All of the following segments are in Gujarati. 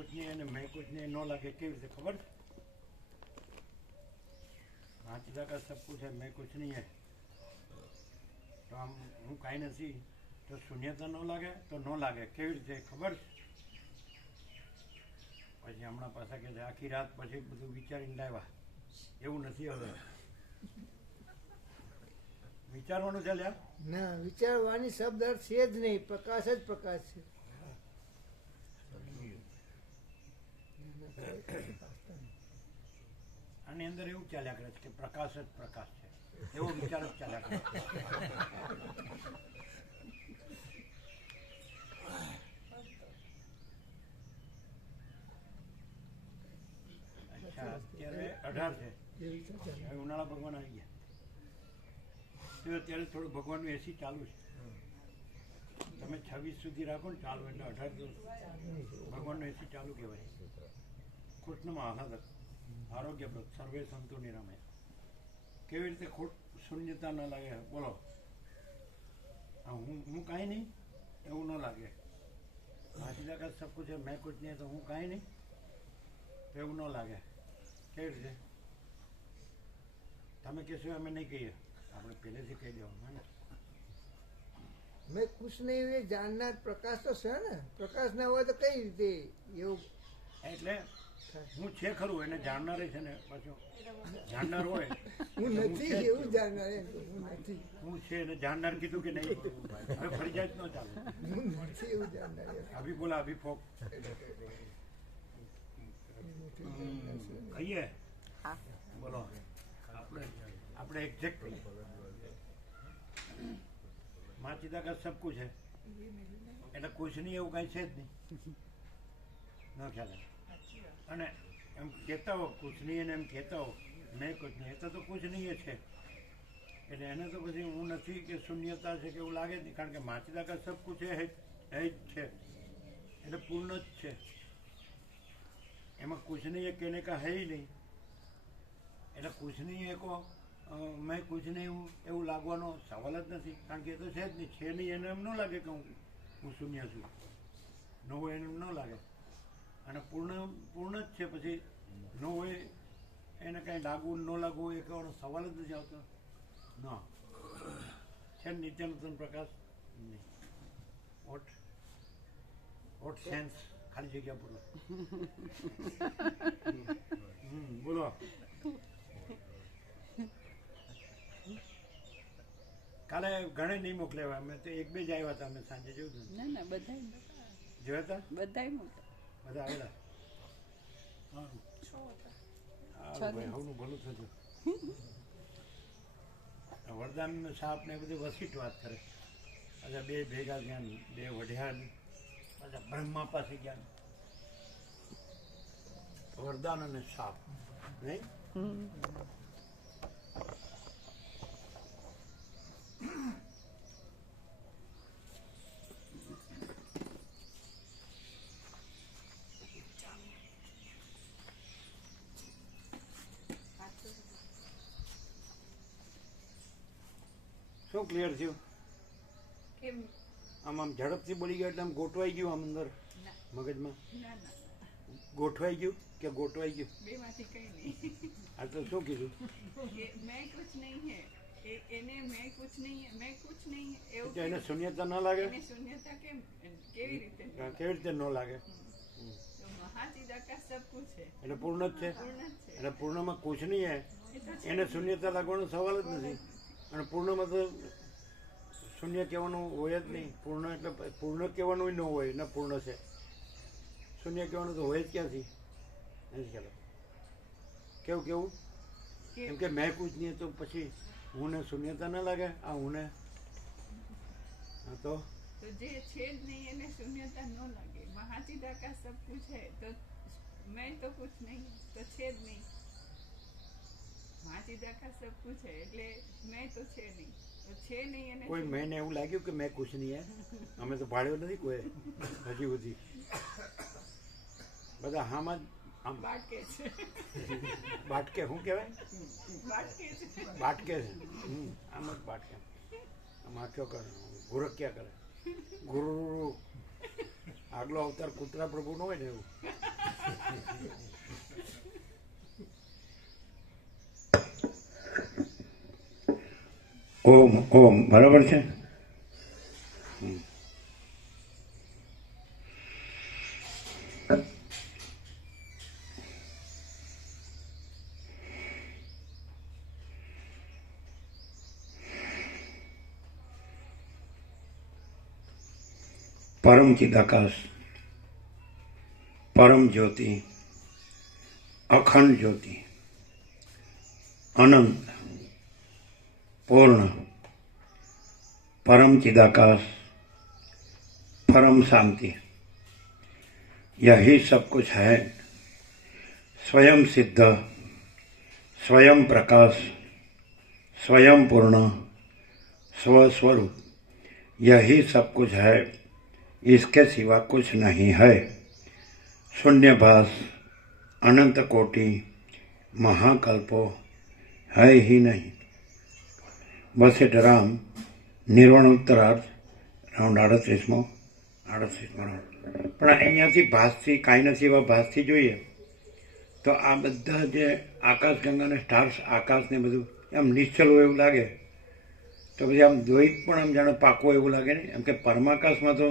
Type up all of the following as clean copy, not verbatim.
कुछ नहीं है मैं कुछ नहीं नो लगे केवी રીતે ખબર છે? વાંચતા કા સબ કુછ है मैं कुछ नहीं है તો આમ હું કાંઈ નથી તો શૂન્યતા ન લાગે તો ન લાગે કેવી રીતે ખબર છે? પછી હમણાં પાછા કે છે આખી રાત પછી બધું વિચારીને લાવ્યા એવું નથી હવે વિચારવાનું છે લ્યા ના વિચારવાની શબ્દ અર્થ છે જ નહીં, પ્રકાશ જ પ્રકાશ છે. આની અંદર એવું ચાલ્યા કરે છે કે પ્રકાશ જ પ્રકાશ છે એવો વિચાર જ ચાલ્યા કરે છે. અચ્છા અત્યારે 18 છે, હવે ઉનાળા ભગવાન આવી ગયા તો અત્યારે થોડું ભગવાનનું એસી ચાલુ છે. તમે 26 સુધી રાખો ને ચાલુ એટલે 18 દિવસ ભગવાનનું એસી ચાલુ કહેવાય. કૃષ્ણમાં આહલાદક આરોગ્યપ્રદ સર્વે સંતો નિરામય. કેવી રીતે ખોટ શૂન્યતા ન લાગે? બોલો. હું કાંઈ નહીં એવું ન લાગે. હાથી લાગે સબ કુછ મેં કુછ નહીં તો હું કાંઈ નહીં એવું ન લાગે. કેવી રીતે? તમે કહેશો અમે નહીં કહીએ, આપણે પહેલેથી કહી દેવાનું ને. મેં કુછ નહીં એ જાણનાર પ્રકાશ તો છે ને. પ્રકાશ ના હોય તો કઈ રીતે એવું એટલે હું છે ખરું એને જાણનાર છે ને પાછું જાણનાર હોય હું નથી એવું જાણનાર એમ કહું. હું નથી હું છે એને જાણનાર કીધું કે નહીં હવે ફરી જાય જ ન ચાલે. હું નથી એવું જાણનાર એમ. અભી બોલા અભી ફોક કહીએ બોલો. આપણે એક્ઝેક્ટ કહીએ માચીદા કા સબ કુછ है એટલે કુછ નહીં એવું કાંઈ છે જ નહીં ન ખ્યાલ આવે. અને એમ કહેતા હો કુછ નહીં એને એમ કહેતા હો મેં કુછ નહીં એ તો કુછ નહીં છે એટલે એને તો પછી હું નથી કે શૂન્યતા છે કે એવું લાગે જ નહીં. કારણ કે માચીદા કા સબ કુછ હે જ છે એટલે પૂર્ણ જ છે. એમાં કુછ નહીં કેને કા હે નહીં એટલે કુછ નહીં એ કહો મેં કુછ નહીં એવું લાગવાનો સવાલ જ નથી. કારણ કે એ તો છે જ નહીં. છે નહીં એને એમ ન લાગે કે હું શૂન્ય છું. ન હોય એને એમ ન લાગે. અને પૂર્ણ જ છે. પછી ન હોય એને કાંઈ લાગવું ન લાગવું એ કહેવાનો સવાલ જ નથી આવતો. ન છે નિત્યનૂતન પ્રકાશ નહીં. વોટ સેન્સ ખાલી જગ્યા બોલો. બોલો. કાલે ઘણે નહીં મોકલ્યા અમે તો એક બે જ આવ્યા હતા. અમે સાંજે જોયું હતું. ના ના બધા જોયા હતા બધા બધા આવેલા. સારું ભાઈ હવનું ભલું થતું. વરદાન સાપ ને બધું વસીટ વાત કરે. પાછા બે ભેગા ગયા બે વઢ્યા પાછા બ્રહ્મા પાસે ગયા. વરદાન અને સાપ નહીં. શું ક્લિયર થયું? આમ ઝડપથી બોલી ગયા એટલે આમ ગોઠવાઈ ગયું આમ અંદર મગજમાં ગોઠવાઈ ગયું કે ગોઠવાઈ ગયું? બેમાંથી કઈ નહીં. આ તો શું કીધું? મેં કુછ નહીં હે એને મેં કુછ નહીં હે મેં કુછ નહીં હે એવું. એને શૂન્યતા ન લાગે? એને શૂન્યતા કેવી રીતે કેવી રીતે ન લાગે? મહાચીદા કા સબ કુછ હે એટલે પૂર્ણ જ છે. પૂર્ણ જ છે. એટલે પૂર્ણમાં કુછ નહીં હે એને શૂન્યતા લાગવાનો સવાલ જ નથી. અને પૂર્ણમાં તો શૂન્ય કહેવાનું હોય જ નહીં. પૂર્ણ એટલે પૂર્ણ કહેવાનું ન હોય ને પૂર્ણ છે. શૂન્ય કહેવાનું તો હોય જ ક્યાંથી? નથી ખ્યાલ. કેવું કેમ કે મેં કુછ નહીં તો પછી હું ને શૂન્યતા ન લાગે? આ હું ને તો જે છે જ નહીં એને શૂન્યતા ન લાગે. મહાચીદા કા સબ કુછ હે તો મેં તો કુછ નહીં તો છે જ નહીં. મહાચીદા કા સબ કુછ હે એટલે મેં તો છે નહીં તો છે નહીં એને. કોઈ મેં એવું લાગ્યું કે મેં કુછ નહીં હે? અમે તો ભાડ્યો નથી કોઈ હજી સુધી. બધા હામાં જ આમ બાટકે છે. બાટકે શું કહેવાય? બાટકે છે. બાટકે છે. આમ જ બાટકે આમ આખ્યો કરે ગુરક્યા કરે ગુરુ આગલો અવતાર કૂતરા પ્રભુ નો હોય ને એવું. ઓમ ઓમ બરાબર છે. પરમ ચિદાકાશ, પરમ જ્યોતિ, અખંડ જ્યોતિ, અનંત, पूर्ण, परम चिदाकाश, परम शांति, यही सब कुछ है. स्वयं सिद्ध, स्वयं प्रकाश, स्वयं पूर्ण, स्वस्वरूप, यही सब कुछ है. इसके सिवा कुछ नहीं है. शून्यभास, अनंत कोटि, महाकल्पो है ही नहीं. बस एट राम निर्वाण उत्तरार्थ રાઉન્ડ 38મો રાઉન્ડ. પણ અહીંયાથી ભાસથી કાંઈ નથી એવા ભાસથી જોઈએ તો આ બધા જે આકાશગંગા ને સ્ટાર્સ, આકાશ ને બધું આમ નિશ્ચલ હોય એવું લાગે તો પછી આમ દ્વૈત પણ આમ જાણે પાકો એવું લાગે ને. એમ કે પરમાકાશમાં તો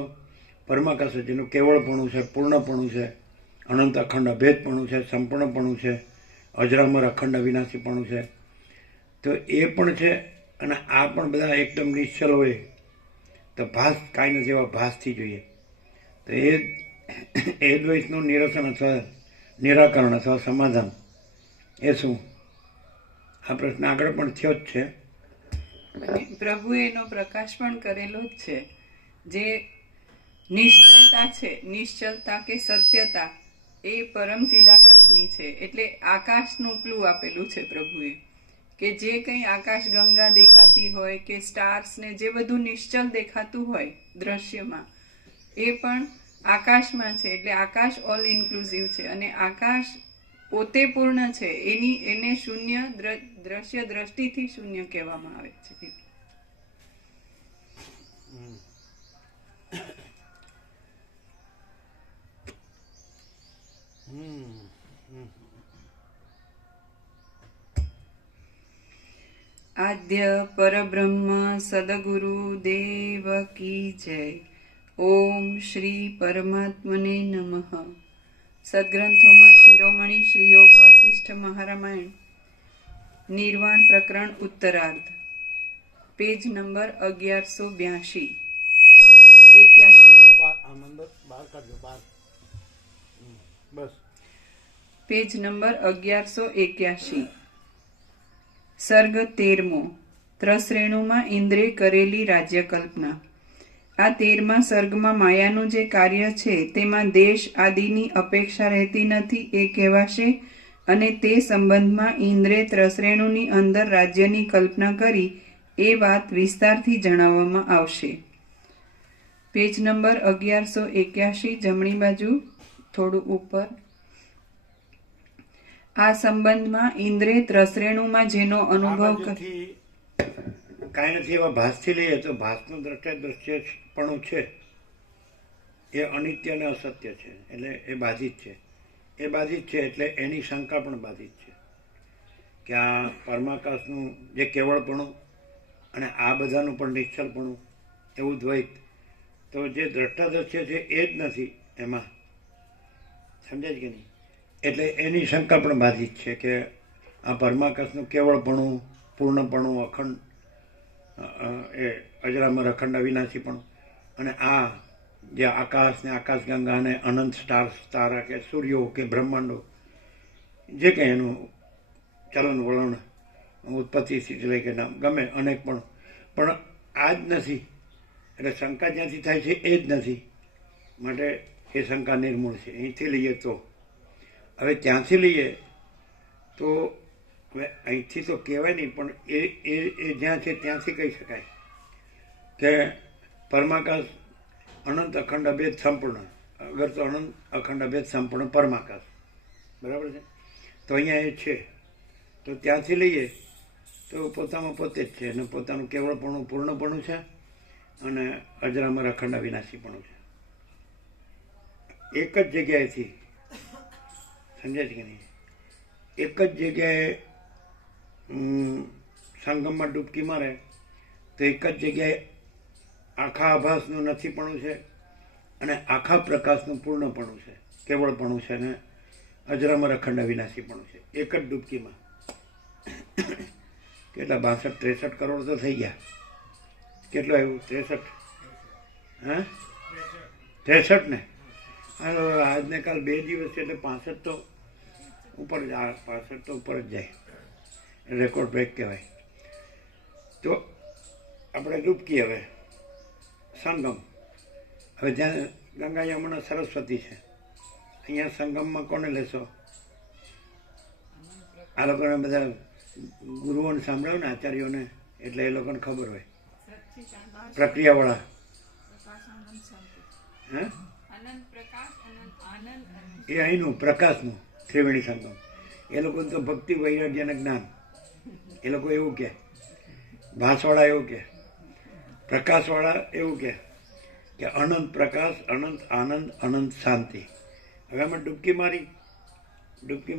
પરમાકાશ છે જેનું કેવળપણું છે, પૂર્ણપણું છે, અનંત અખંડ અભેદપણું છે, સંપૂર્ણપણું છે, અજરામર અખંડ અવિનાશીપણું છે. તો એ પણ છે અને આ પણ બધા એકદમ નિશ્ચલ હોય તો ભાસ કાંઈ નથી એવા ભાસથી જોઈએ તો એ દ્વૈતનું નિરસન અથવા નિરાકરણ અથવા સમાધાન એ શું? આ પ્રશ્ન આગળ પણ થયો જ છે. પ્રભુએ એનો પ્રકાશ પણ કરેલો જ છે. જે નિશ્ચલતા છે, નિશ્ચલતા કે સત્યતા એ પરમ ચિદાકાશની છે. એટલે આકાશનું ક્લુ આપેલું છે પ્રભુએ કે જે કંઈ આકાશ ગંગા દેખાતી હોય કે સ્ટાર્સ ને જે બધું નિશ્ચલ દેખાતું હોય દ્રશ્યમાં એ પણ આકાશમાં છે. એટલે આકાશ ઓલ ઇન્ક્લુઝિવ છે અને આકાશ પોતે પૂર્ણ છે. એને શૂન્ય દ્રશ્ય દ્રષ્ટિથી શૂન્ય કહેવામાં આવે છે. આદ્ય પરબ્રહ્મ સદગુરુ દેવ કી જય. ઓમ શ્રી પરમાત્મને નમઃ. સદગ્રંથોમાં શિરોમણી શ્રી યોગ વાસિષ્ઠ મહારામાયણ નિર્વાણ પ્રકરણ ઉત્તરાર્ધ, પેજ નંબર 1182. 81. Page number 1181. સર્ગ 13મો. ત્રસરેણુમાં ઇન્દ્રે કરેલી રાજ્ય કલ્પના. આ 13મા સર્ગમાં માયાનું જે કાર્ય છે તેમાં દેશ આદિની અપેક્ષા રહેતી નથી એ કહેવાશે અને તે સંબંધમાં ઇન્દ્રે ત્રસરેણુની અંદર રાજ્યની કલ્પના કરી એ વાત વિસ્તારથી જણાવવામાં આવશે. પેજ નંબર 1181, જમણી બાજુ થોડું ઉપર. આ સંબંધમાં ઇન્દ્રે ત્રસરેણુમાં જેનો અનુભવ કાંઈ નથી એવા ભાસથી લઈએ તો ભાસનું દ્રશ્યપણું છે એ અનિત્ય અને અસત્ય છે. એટલે એ બાધિત છે. એ બાધિત છે એટલે એની શંકા પણ બાધિત છે કે આ પરમાકાશનું જે કેવળપણું અને આ બધાનું પણ નિશ્ચલપણું એવું દ્વૈત તો જે દ્રષ્ટાદ્રશ્ય છે એ જ નથી એમાં. સમજાય કે નહીં? એટલે એની શંકા પણ બાધિત છે કે આ પરમાકાશનું કેવળપણું, પૂર્ણપણું, અખંડ એ અજરામર અખંડ અવિનાશીપણું અને આ જે આકાશ ને આકાશગંગા અને અનંત સ્ટાર્સ, તારા કે સૂર્યો કે બ્રહ્માંડો જે કંઈ એનું ચલન વલણ, ઉત્પત્તિ સ્થિતિ લઈ કે નામ ગમે અનેક પણ આ જ નથી. એટલે શંકા જ્યાંથી થાય છે એ જ નથી. માટે એ શંકા નિર્મૂળ છે. અહીંથી લઈએ તો હવે ત્યાંથી લઈએ તો હવે અહીંથી તો કહેવાય નહીં પણ એ જ્યાં છે ત્યાંથી કહી શકાય કે પરમાકાશ અનંત અખંડ અભેદ સંપૂર્ણ, અગર તો અનંત અખંડ અભેદ સંપૂર્ણ પરમાકાશ. બરાબર છે? તો અહીંયા એ છે તો ત્યાંથી લઈએ તો પોતામાં પોતે જ છે અને પોતાનું કેવળપણું, પૂર્ણપણું છે અને અજરામર અખંડ અવિનાશીપણું છે. એક જ જગ્યાએથી, સમજે છે કે નહીં, એક જ જગ્યાએ સંગમમાં ડૂબકી મારે તો એક જ જગ્યાએ આખા આભાસનું નથીપણું છે અને આખા પ્રકાશનું પૂર્ણપણું છે, કેવળપણું છે અને અજરામર અખંડ અવિનાશીપણું છે એક જ ડૂબકીમાં. કેટલા 62-63 કરોડ તો થઈ ગયા. કેટલો આવ્યું? 63. હા, 63 ને આજને કાલ 2 દિવસ એટલે 65 તો ઉપર જ, 65 તો ઉપર જ જાય. રેકોર્ડ બ્રેક કહેવાય. તો આપણે ડૂબકી, હવે સંગમ. હવે જ્યાં ગંગા યમુના સરસ્વતી છે, અહીંયા સંગમમાં કોને લેશો? આ લોકોને બધા ગુરુઓને સાંભળ્યો ને, આચાર્યોને, એટલે એ લોકોને ખબર હોય પ્રક્રિયાવાળા. હે, એ અહીંનું પ્રકાશનું ત્રિવેણી સંગમ. એ લોકોને તો ભક્તિ, વૈરાગ્ય અને જ્ઞાન. એ લોકો એવું કે, ભાસવાળા એવું કે, પ્રકાશવાળા એવું કે અનંત પ્રકાશ, અનંત આનંદ, અનંત શાંતિ. હવે આમાં ડૂબકી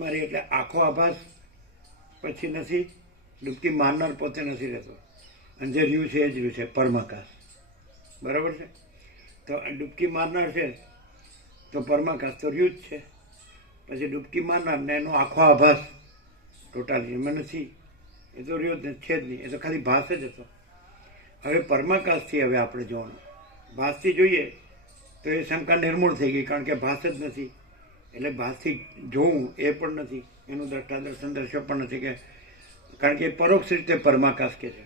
મારી એટલે આખો આભાસ પછી નથી. ડૂબકી મારનાર પોતે નથી રહેતો, અને જે રહ્યું છે એ જ રહ્યું છે, પરમાકાશ. બરાબર છે? તો ડૂબકી મારનાર છે તો પરમાકાશ તો રહ્યું જ છે. પછી ડૂબકી મારનાર ને એનો આખો આભાસ ટોટાલી એમાં નથી, એ તો રહ્યો જ છે જ નહીં, એ તો ખાલી ભાસ જ હતો. હવે પરમાકાશથી હવે આપણે જોવાનું, ભાસથી જોઈએ તો એ શંકા નિર્મૂળ થઈ ગઈ, કારણ કે ભાસ જ નથી. એટલે ભાસથી જોવું એ પણ નથી, એનું દ્રષ્ટા દર્શન દ્રશ્ય પણ નથી, કે કારણ કે પરોક્ષ રીતે પરમાકાશ કે છે,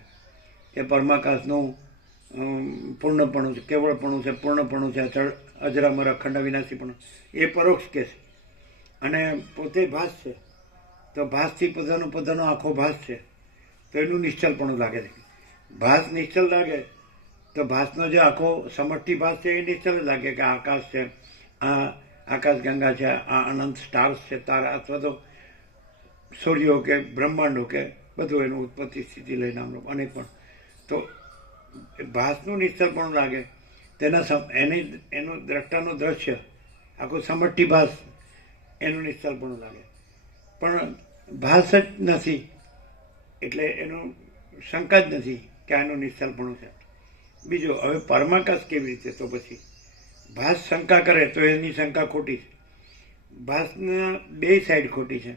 એ પરમાકાશનું પૂર્ણપણું છે, કેવળપણું છે, પૂર્ણપણું છે, અજરામર અખંડ વિનાશીપણું, એ પરોક્ષ કે છે. અને પોતે ભાસ છે, તો ભાસથી પોતાનો આખો ભાસ છે, તો એનું નિશ્ચલપણું લાગે છે. ભાસ નિશ્ચલ લાગે તો ભાસનો જે આખો સમષ્ટિ ભાસ છે એ નિશ્ચલ લાગે, કે આકાશ છે, આ આકાશ ગંગા છે, આ અનંત સ્ટાર્સ છે, તારા, અથવા તો સૂર્યો કે બ્રહ્માંડો કે બધું એનું ઉત્પત્તિ સ્થિતિ લઈને આમ અનેક પણ. તો ભાસનું નિશ્ચલપણું લાગે, એનું દ્રષ્ટાનું દ્રશ્ય આખું સમષ્ટિ ભાસ, એનું નિશ્ચલપણું લાગે. પણ ભાસ જ નથી એટલે એનું શંકા જ નથી કે આનું નિશ્ચલપણું છે. બીજું, હવે પરમાકાશ કેવી રીતે? તો પછી ભાસ શંકા કરે તો એની શંકા ખોટી છે. ભાસના બે સાઈડ ખોટી છે.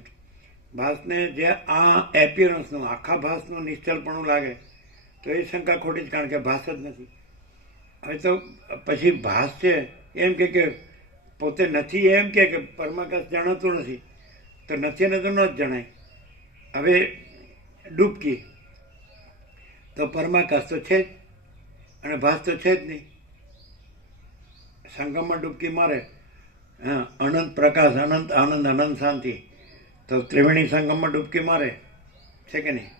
ભાસને જે આ એપિયરન્સનું, આખા ભાસનું નિશ્ચલપણું લાગે તો એ શંકા ખોટી જ, કારણ કે ભાસ જ નથી. હવે તો પછી ભાસ છે એમ કે પોતે નથી, એમ કે પરમાકાશ જણાતું નથી, તો નથી ને તો ન જ જણાય. હવે ડૂબકી, તો પરમાકાશ તો છે જ અને ભાસ તો છે જ નહીં. સંગમમાં ડૂબકી મારે, હા, અનંત પ્રકાશ, અનંત આનંદ, અનંત શાંતિ, તો ત્રિવેણી સંગમમાં ડૂબકી મારે છે કે નહીં?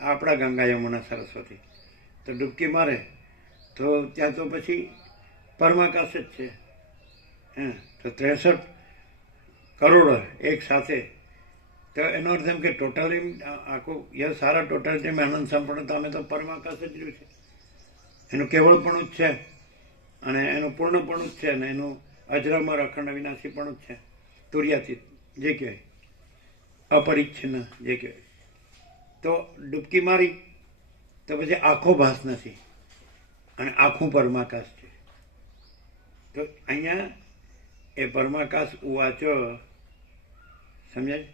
આપણા ગંગા યમુના સરસ્વતી, તો ડૂબકી મારે તો ત્યાં તો પછી પરમાકાશ જ છે. હા, તો 63 કરોડ એક સાથે, તો એનો અર્થ એમ કે ટોટલી આખું સારા ટોટાલિટીમાં આનંદ સંપૂર્ણતા અમે તો પરમાકાશ જ રહ્યું છે. એનું કેવળપણું જ છે અને એનું પૂર્ણપણું જ છે અને એનું અજરામર અખંડ વિનાશીપણું જ છે, તુર્યાતીત જે કહેવાય, અપરિચ્છિન્ન જે કહેવાય. તો ડૂબકી મારી તો પછી આખો ભાસ નથી અને આખું પરમાકાશ છે. તો અહીંયા એ પરમાકાશ ઉવાચો, સમજાય?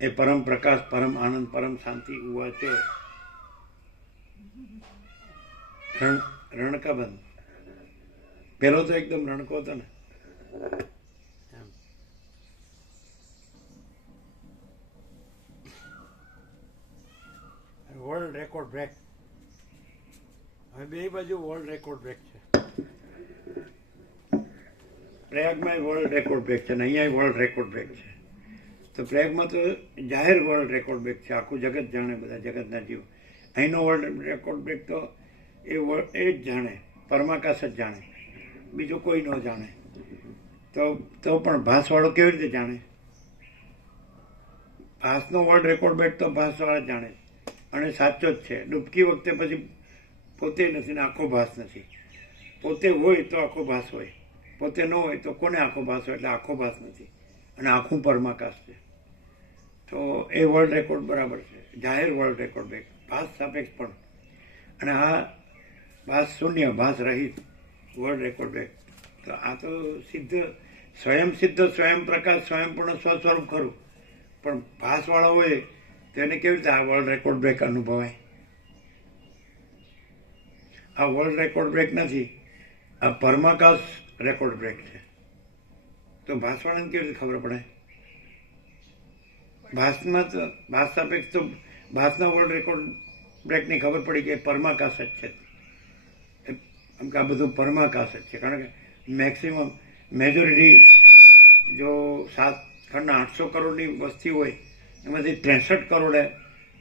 એ પરમ પ્રકાશ, પરમ આનંદ, પરમ શાંતિ ઉવાચો રણકાબંધ. પેલો તો એકદમ રણકો હતો ને. World record break. હવે બે બાજુ વર્લ્ડ રેકોર્ડ બ્રેક છે. પ્રયાગમાં વર્લ્ડ રેકોર્ડ બ્રેક છે અને અહીંયા વર્લ્ડ રેકોર્ડ બ્રેક છે. તો પ્રયાગમાં તો જાહેર વર્લ્ડ રેકોર્ડ બ્રેક છે, આખું જગત જાણે, બધા જગતના જીવ. અહીંનો વર્લ્ડ રેકોર્ડ બ્રેક તો એ જ જાણે, પરમાકાશ જ જાણે, બીજું કોઈ ન જાણે. તો પણ ભાસવાળો કેવી રીતે જાણે? ભાસનો વર્લ્ડ રેકોર્ડ બ્રેક તો ભાસવાળા જાણે અને સાચો જ છે. ડૂબકી વખતે પછી પોતે નથી ને આખો ભાસ નથી. પોતે હોય તો આખો ભાસ હોય, પોતે ન હોય તો કોને આખો ભાસ હોય? એટલે આખો ભાસ નથી અને આખું પરમાકાશ છે. તો એ વર્લ્ડ રેકોર્ડ બરાબર છે, જાહેર વર્લ્ડ રેકોર્ડ બ્રેક, ભાસ સાપેક્ષ પણ. અને આ ભાસ શૂન્ય, ભાસ રહિત વર્લ્ડ રેકોર્ડ બ્રેક. તો આ તો સિદ્ધ સ્વયં પ્રકાશ સ્વયંપૂર્ણ સ્વસ્વરૂપ ખરું, પણ ભાસવાળા હોય તો એને કેવી રીતે આ વર્લ્ડ રેકોર્ડ બ્રેક અનુભવાય? આ વર્લ્ડ રેકોર્ડ બ્રેક નથી, આ પરમાકાશ રેકોર્ડ બ્રેક છે. તો ભાસવાળાને કેવી રીતે ખબર પડે? ભાસમાં તો ભાસ સાપેક્ષ તો ભાસના વર્લ્ડ રેકોર્ડ બ્રેકની ખબર પડી કે પરમાકાશ જ છે. એમ કે આ બધું પરમાકાશ જ છે, કારણ કે મેક્સિમમ મેજોરિટી જો 7,800 કરોડની વસ્તી હોય એમાંથી 63 કરોડે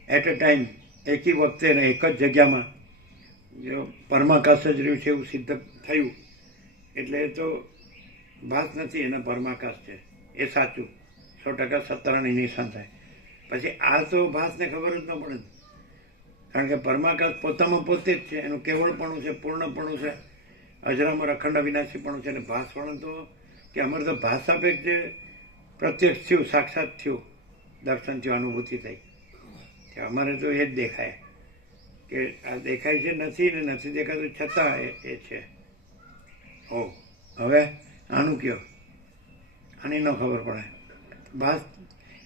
એટ અ ટાઈમ એકી વખતે ને એક જ જગ્યામાં જો પરમાકાશ જ રહ્યું છે એવું સિદ્ધ થયું. એટલે એ તો ભાસ નથી, એના પરમાકાશ છે, એ સાચું 100% સત્તારાની નિશાન થાય. પછી આ તો ભાસને ખબર જ ન પડે, કારણ કે પરમાકાશ પોતામાં પોતે જ છે, એનું કેવળપણું છે, પૂર્ણપણું છે, અજરામર અખંડ અવિનાશીપણું છે. અને ભાસવાળું તો કે અમારે તો ભાસ સાપેક્ષ જે પ્રત્યક્ષ થયું, સાક્ષાત થયું, દર્શન થયું, અનુભૂતિ થઈ, અમારે તો એ જ દેખાય કે આ દેખાય છે નથી ને નથી દેખાતું છતાં એ છે. ઓ હવે આનું કયો? આની ન ખબર પડે ભાસ,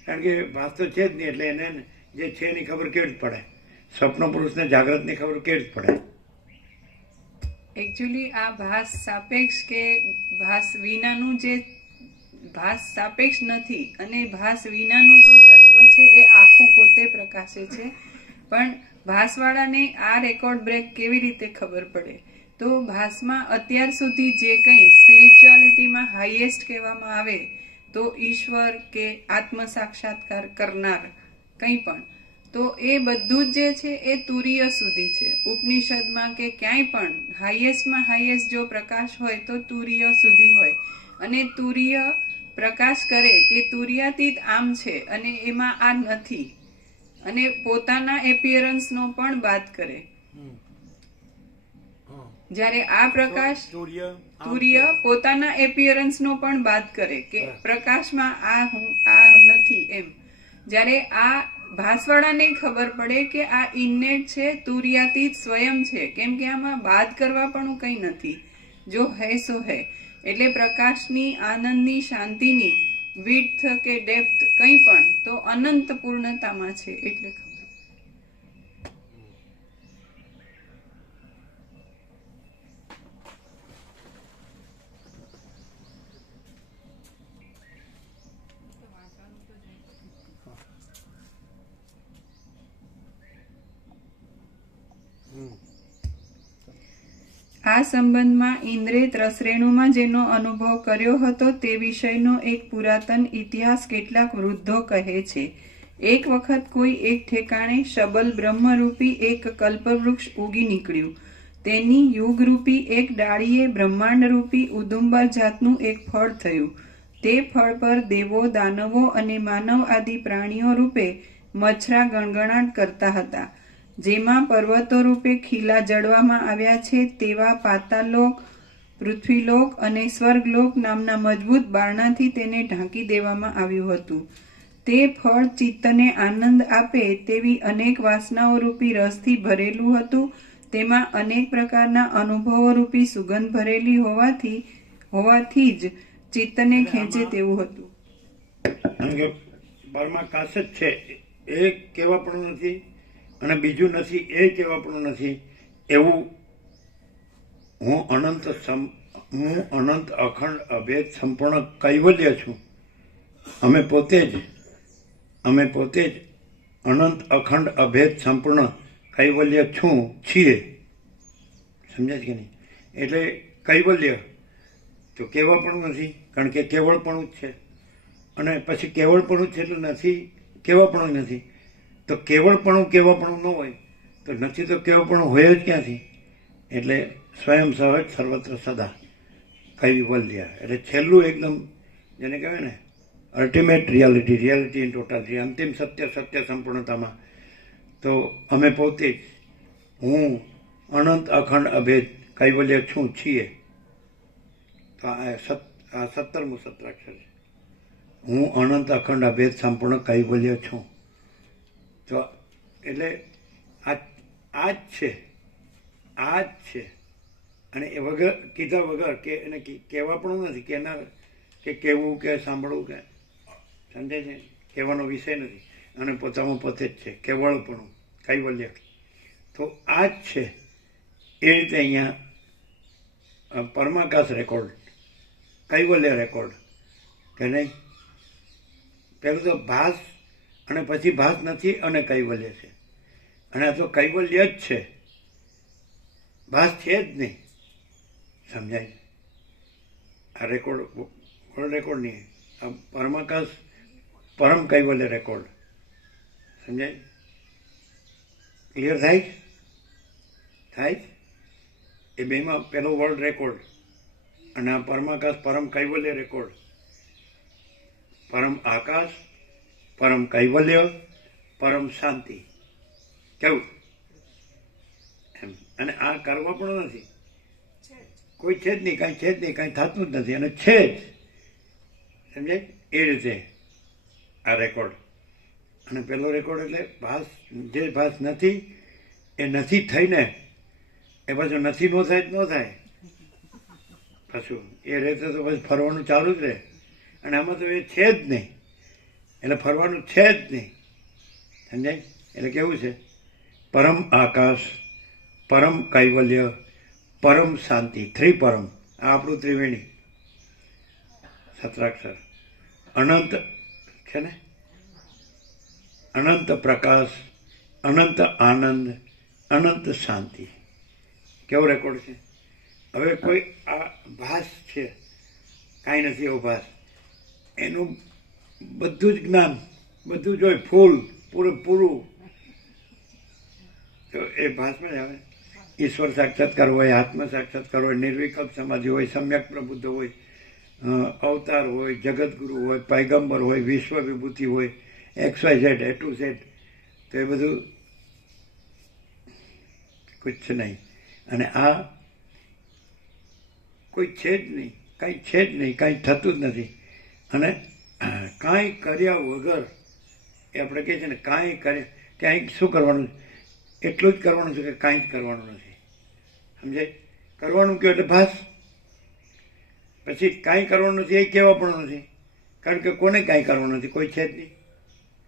કારણ કે ભાસ તો છે જ નહીં, એટલે એને જે છે એની ખબર કેવી રીતે પડે? સ્વપ્ન પુરુષને જાગ્રતની ખબર કેવી રીતે પડે? એકચ્યુઅલી આ ભાસ સાપેક્ષ કે ભાસ વિનાનું જે ભાસ સાપેક્ષ નથી અને ભાસ વિનાનું જે તત્વ છે એ આખું પોતે પ્રકાશે છે. પણ ભાસવાળાને આ રેકોર્ડ બ્રેક કેવી રીતે ખબર પડે? તો ભાસમાં અત્યાર સુધી જે કંઈ સ્પિરિચ્યુઆલિટીમાં હાઈએસ્ટ કહેવામાં આવે તો ઈશ્વર કે આત્મ સાક્ષાત્કાર કરનાર કંઈ પણ, તો એ બધું જ જે છે એ તુરીય સુધી છે. ઉપનિષદમાં કે ક્યાંય પણ હાઈએસ્ટમાં હાઈએસ્ટ જો પ્રકાશ હોય તો તુરીય સુધી હોય. અને તુરીય પ્રકાશ કરે કે તુર્યાતીત આમ છે અને એમાં આ નથી, અને પોતાના એપિયરન્સનો પણ બાદ કરે. જ્યારે આ પ્રકાશ તુર્ય પોતાના એપિયરન્સનો પણ બાદ કરે કે પ્રકાશમાં આ નથી એમ. જ્યારે આ ભાસવાળાને ખબર પડે કે આ ઇન્નેટ છે, તુર્યાતીત સ્વયં છે, કેમ કે આમાં બાદ કરવા પણ કંઈ નથી, જો હૈ સો હૈ. એટલે પ્રકાશની, આનંદની, શાંતિની વિડ્થ કે ડેપ્થ કંઈ પણ તો અનંત પૂર્ણતામાં છે. એટલે ખબર. આ સંબંધમાં ઇન્દ્રે ત્રસરેણુમાં જેનો અનુભવ કર્યો હતો તે વિષયનો એક પુરાતન ઇતિહાસ કેટલાક વૃદ્ધો કહે છે. એક વખત કોઈ એક ઠેકાણે શબલ બ્રહ્મરૂપી એક કલ્પવૃક્ષ ઉગી નીકળ્યું. તેની યુગરૂપી એક ડાળીએ બ્રહ્માંડરૂપી ઉદુંબર જાતનું એક ફળ થયું. તે ફળ પર દેવો, દાનવો અને માનવ આદિ પ્રાણીઓ રૂપે મચ્છરા ગણગણાટ કરતા હતા. જેમાં પર્વતો રૂપે ખીલા જડવામાં આવ્યા છે તેવા પાતાલોક, પૃથ્વીલોક અને સ્વર્ગલોક નામના મજબૂત બારણાથી તેને ઢાંકી દેવામાં આવ્યું હતું. તે ફળ ચિત્તને આનંદ આપે તેવી અનેક વાસનાઓ રૂપી રસથી ભરેલું હતું. તેમાં અનેક પ્રકારના અનુભવો રૂપી સુગંધ ભરેલી હોવાથી જ ચિત્તને ખેંચે તેવું હતું. પરમાકાશ જ છે, એ કહેવા પણ નથી અને બીજું નથી એ કહેવા પણ નથી. એવું હું અનંત અખંડ અભેદ સંપૂર્ણ કૈવલ્ય છું. અમે પોતે જ અનંત અખંડ અભેદ સંપૂર્ણ કૈવલ્ય છીએ. સમજાય કે નહીં? એટલે કૈવલ્ય તો કહેવા પણ નથી, કારણ કે કેવળપણું જ છે. અને પછી કેવળપણું જ છે એટલે નથી, કેવાપણું નથી. તો કેવળપણું કેવાપણું ન હોય તો નથી, તો કેવાપણું હોય જ ક્યાંથી? એટલે સ્વયં સહજ સર્વત્ર સદા કૈવલ્ય એટલે છેલ્લું એકદમ જેને કહેવાય ને અલ્ટિમેટ રિયાલિટી ઇન ટોટાલિટી, અંતિમ સત્ય સંપૂર્ણતામાં. તો અમે પોતે જ હું અનંત અખંડ અભેદ કૈવલ્ય છીએ. તો તો આ 17મું સત્રાક્ષર છે. હું અનંત અખંડ અભેદ સંપૂર્ણ કૈવલ્ય છું. તો એટલે આ જ છે, આ જ છે. અને એ વગર કીધા વગર કે એને કહેવા પણ નથી, કે કહેવું કે સાંભળવું કે સમજે છે, કહેવાનો વિષય નથી. અને પોતામાં પોતે જ છે, કેવળપણું, કૈવલ્ય. તો આ જ છે. એ રીતે અહીંયા પરમાકાશ રેકોર્ડ, કૈવલ્ય રેકોર્ડ કે નહીં. પહેલું તો ભાસ, અને પછી ભાસ નથી અને કૈવલ્ય છે. અને આ તો કૈવલ્ય જ છે, ભાસ છે જ નહીં. સમજાય? આ રેકોર્ડ વર્લ્ડ રેકોર્ડ નહીં, આ પરમાકાશ પરમ કૈવલ્ય રેકોર્ડ. સમજાય? ક્લિયર થાય? થાય? એ બેમાં પેલો વર્લ્ડ રેકોર્ડ અને આ પરમાકાશ પરમ કૈવલ્ય રેકોર્ડ. પરમ આકાશ, પરમ કૈવલ્ય, પરમ શાંતિ. કેવું એમ? અને આ કરવા પણ નથી, કોઈ છે જ નહીં, કાંઈ છે જ નહીં, કાંઈ થતું જ નથી, અને છે જ. સમજાય? એ રીતે આ રેકોર્ડ. અને પેલો રેકોર્ડ એટલે ભાસ, જે ભાસ નથી એ નથી થઈને એ પાછું નથી ન થાય ન થાય. પાછું એ રહેશે તો પછી ફરવાનું ચાલુ જ રહે. અને આમાં તો એ છે જ નહીં, એટલે ફરવાનું છે જ નહીં. સમજાય? એટલે કેવું છે? પરમ આકાશ, પરમ કૈવલ્ય, પરમ શાંતિ. 3 પરમ. આ આપણું ત્રિવેણી સત્રાક્ષર. અનંત છે ને, અનંત પ્રકાશ, અનંત આનંદ, અનંત શાંતિ. કેવો રેકોર્ડ છે? હવે કોઈ આ ભાસ છે, કાંઈ નથી એવો ભાસ, એનું બધું જ જ્ઞાન, બધું જ હોય, ફૂલ પૂરેપૂરું, તો એ ભાસમાં જ આવે. ઈશ્વર સાક્ષાત્કાર હોય, આત્મ સાક્ષાત્કાર હોય, નિર્વિકલ્પ સમાધિ હોય, સમ્યક પ્રબુદ્ધ હોય, અવતાર હોય, જગતગુરુ હોય, પૈગંબર હોય, વિશ્વ વિભૂતિ હોય, XYZ, A to Z. તો એ બધું કુછ નહીં. અને આ કોઈ છે જ નહીં, કાંઈ છે જ નહીં, કાંઈ થતું જ નથી. અને કાંઈ કર્યા વગર એ આપણે કહીએ છીએ ને, કાંઈ કરે ક્યાંય શું કરવાનું, એટલું જ કરવાનું છે કે કાંઈ જ કરવાનું નથી. સમજાય? કરવાનું કહ્યું એટલે ભાસ. પછી કાંઈ કરવાનું નથી એ કહેવા પણ નથી, કારણ કે કોને કાંઈ કરવાનું નથી, કોઈ છે જ નહીં,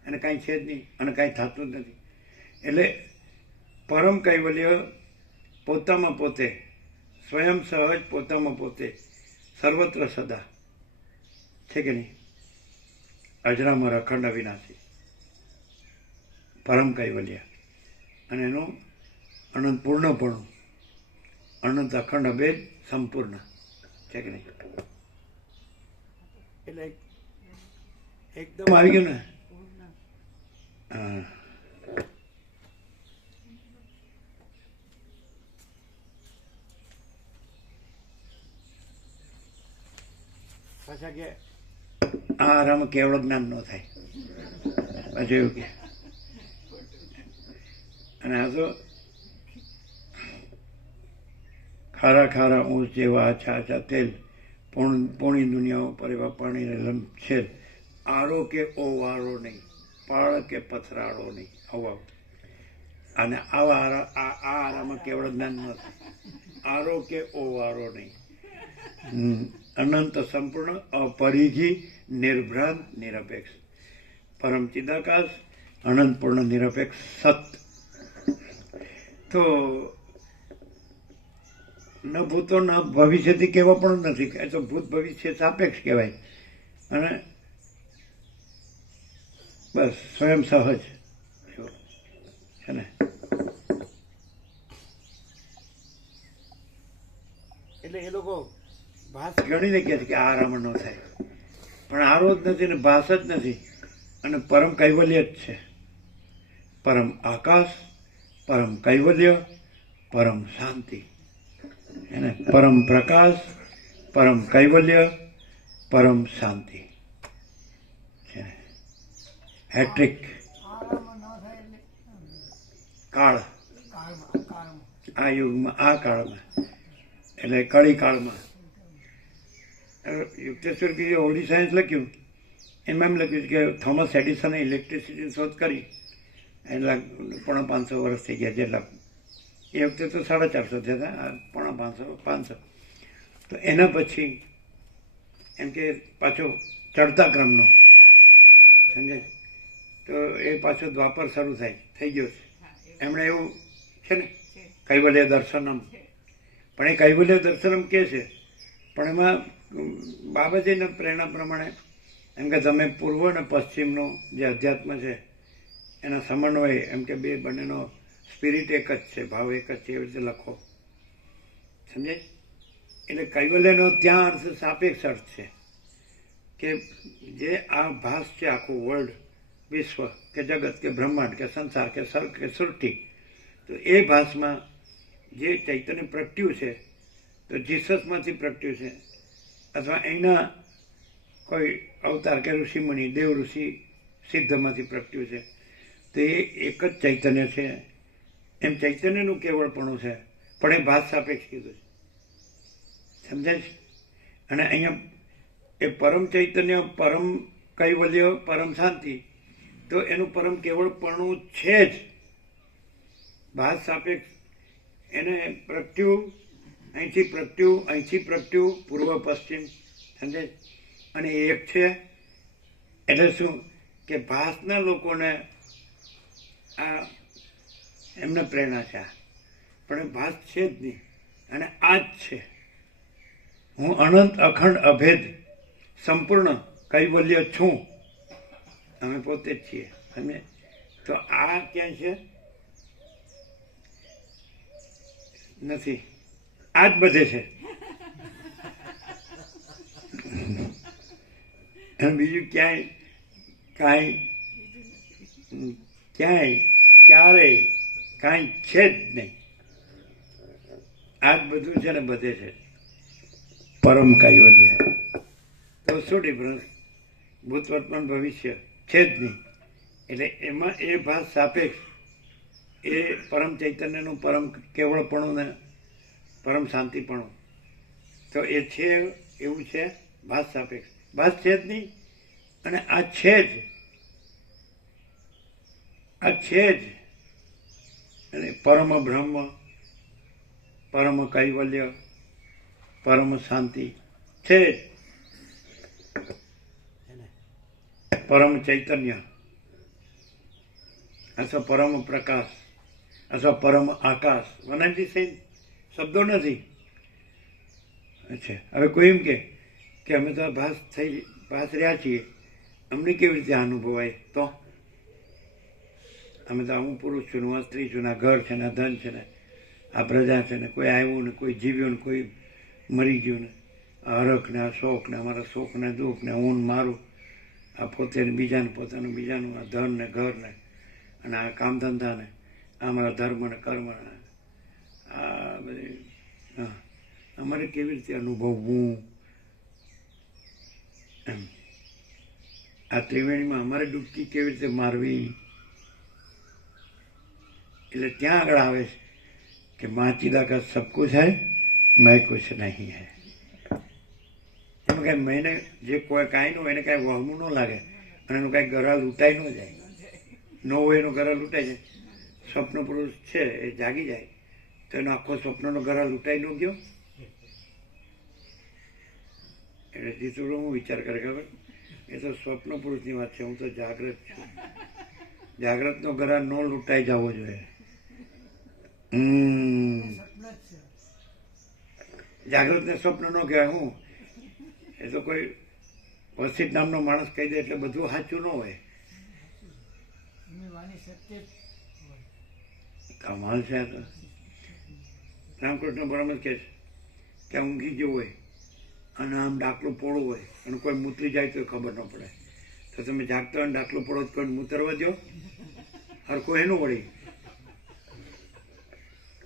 અને કાંઈ છે જ નહીં, અને કાંઈ થતું જ નથી. એટલે પરમ કૈવલ્ય પોતામાં પોતે, સ્વયં સહજ પોતામાં પોતે, સર્વત્ર સદા છે કે નહીં? અજરામર અખંડ અવિનાશી પરમ કૈવલ્ય. અને એનું અનંત પૂર્ણપણું, અનંત અખંડ અભેદ સંપૂર્ણ છે કે નહીં? એટલે એકદમ આવી ગયું ને. હા. પાછા કે આ આરામ કેવળ જ્ઞાન ન થાય, પાછું એવું કે. અને આ તો ખારા ખારા ઊંચ જેવા આછા આછા તેલ, પોણી દુનિયાઓ પર એવા પાણીને લંબછેલ, આરો કે ઓવારો નહીં, પાળ કે પથરાળો નહીં. આવા અને આવા આ આરામાં કેવળ જ્ઞાન ન થાય. આરો કે ઓવારો નહીં, અનંત સંપૂર્ણ, અપરિઘી, નિર્ભ્રાંત, નિરપેક્ષ, પરમ ચિદાકાશ, અનંત પૂર્ણ, નિરપેક્ષ, સત. તો ન ભૂતો ન ભવિષ્યથી કહેવા પણ નથી, એ તો ભૂત ભવિષ્ય સાપેક્ષ કહેવાય. અને બસ સ્વયં સહજ છે ને. એટલે એ લોકો ભાસ ગણીને કહે છે કે આ આરામ ન થાય, પણ આરો જ નથી ને ભાસ જ નથી, અને પરમ કૈવલ્ય જ છે. પરમ આકાશ, પરમ કૈવલ્ય, પરમ શાંતિ. એને પરમ પ્રકાશ, પરમ કૈવલ્ય, પરમ શાંતિ છે. હેટ્રિક. કાળ, આ યુગમાં, આ કાળમાં, એટલે કળી કાળમાં યુક્તેશ્વર ગીરીએ હોલી સાયન્સ લખ્યું, એમાં એમ લખ્યું કે થોમસ એડિસને ઇલેક્ટ્રિસિટીની શોધ કરી એટલે 550 વર્ષ થઈ ગયા જેટલા. એ વખતે તો 450 થયા હતા, 550. તો એના પછી એમ કે પાછો ચડતા ક્રમનો સમજાય, તો એ પાછો દ્વાપર શરૂ થઈ ગયો છે. એમણે એવું છે ને કૈવલ્ય દર્શનમ, પણ એ કૈવલ્ય દર્શનમ કે છે, પણ એમાં બાબાજીના પ્રેરણા પ્રમાણે એમ કે તમે પૂર્વ અને પશ્ચિમનો જે અધ્યાત્મ છે એના સમન્વય, એમ કે બે બંનેનો સ્પિરિટ એક જ છે, ભાવ એક જ છે, એવી રીતે લખો સમજાય. એટલે કૈવલ્યનો ત્યાં અર્થ સાપેક્ષ અર્થ છે કે જે આ ભાસ છે, આખું વર્લ્ડ, વિશ્વ કે જગત કે બ્રહ્માંડ કે સંસાર કે સર્ગ કે સૃષ્ટિ, તો એ ભાસમાં જે ચૈતન્ય પ્રગટ્યું છે, તો જીસસમાંથી પ્રગટ્યું છે અથવા એના કોઈ અવતાર કે ઋષિમુનિ, દેવ ઋષિ સિદ્ધમાંથી પ્રગટ્યું છે, તો એ એક જ ચૈતન્ય છે. એમ ચૈતન્યનું કેવળપણું છે, પણ એ ભાસ સાપેક્ષ કીધું છે સમજાય છે. અને અહીંયા એ પરમ ચૈતન્ય, પરમ કૈવલ્ય, પરમ શાંતિ, તો એનું પરમ કેવળપણું છે જ. ભાસ સાપેક્ષ એને પ્રગટ્યું, અહીંથી પ્રગટ્યું પૂર્વ પશ્ચિમ સમજાય. અને એ એક છે એટલે શું કે ભાસના લોકોને આ એમને પ્રેરણા છે, પણ એ ભાસ છે જ નહીં, અને આ જ છે. હું અનંત અખંડ અભેદ સંપૂર્ણ કૈવલ્ય છું, અમે પોતે જ છીએ સમજે. તો આ ક્યાં છે? નથી, આ જ બધે છે. અને બીજું ક્યાંય ક્યારેય કાંઈ છે જ નહીં. આ જ બધું છે ને બધે છે પરમ કૈવલ્ય. તો શું ડિફરન્સ? ભૂત વર્તમાન ભવિષ્ય છે જ નહીં. એટલે એમાં એ ભાસ સાપેક્ષ, એ પરમ ચૈતન્યનું પરમ કેવળપણું ને પરમ શાંતિપણું, તો એ છે એવું છે ભાસ સાપેક્ષ. ભાસ છે જ નહીં, અને આ છે જ, આ છે જ. અને પરમ બ્રહ્મ, પરમ કૈવલ્ય, પરમ શાંતિ છે જ. પરમ ચૈતન્ય અથવા પરમ પ્રકાશ અથવા પરમ આકાશ, વનાજી સેમ શબ્દો નથી. અચ્છા, હવે કોઈ એમ કે અમે તો ભાસ રહ્યા છીએ, અમને કેવી રીતે અનુભવાય? તો અમે તો હું પુરુષ છું, હું સ્ત્રી છું, આ ઘર છે ને, આ ધન છે ને, આ પ્રજા છે ને, કોઈ આવ્યું ને, કોઈ જીવ્યું ને, કોઈ મરી ગયું ને, આ હરખ ને, આ શોખ ને, અમારા શોખ ને, દુઃખ ને, હું ને મારું, આ પોતે બીજાને, પોતાનું બીજાનું, આ ધન ને, ઘર ને, અને આ કામ ધંધા ને, આ અમારા ધર્મ ને, કર્મ ને, આ બધી અમારે કેવી રીતે અનુભવવું એમ. આ ત્રિવેણીમાં અમારે ડૂબકી કેવી રીતે મારવી? એટલે ત્યાં આગળ આવે છે કે માચીદા કા સબ કુછ હૈ, મેં કુછ નહીં હૈ. એમાં કાંઈ મેને જે કોઈ કાંઈ ન હોય એને કાંઈ વહમું ન લાગે, અને એનું કાંઈ ગરા લૂંટાઈ ન જાય, ન હોય એનો ગરા લૂંટાઈ જાય. સ્વપ્ન પુરુષ છે એ જાગી જાય તો એનો આખો સ્વપ્નનો ગરા લૂંટાઈ ન ગયો. એટલે જીતુડો હું વિચાર કરે ખબર, એ તો સ્વપ્ન પુરુષની વાત છે, હું તો જાગ્રત છું. જાગ્રતનો ગરા ન લૂંટાઈ જવો જોઈએ. જાગ્રતને સ્વપ્ન ન કહેવાય. હું એ તો કોઈ વસિત નામનો માણસ કહી દે એટલે બધું સાચું ન હોય. કમાલ છે આ તો. રામકૃષ્ણ પરમહંસ કહે છે કે ઊંઘી ગયો હોય અને આમ ડાકલું પોળું હોય અને કોઈ મૂતરી જાય તો ખબર ન પડે, તો તમે જાગતા હોય ડાકલું પોળો કોઈ મૂતરવા દો? હરખું એનું વળી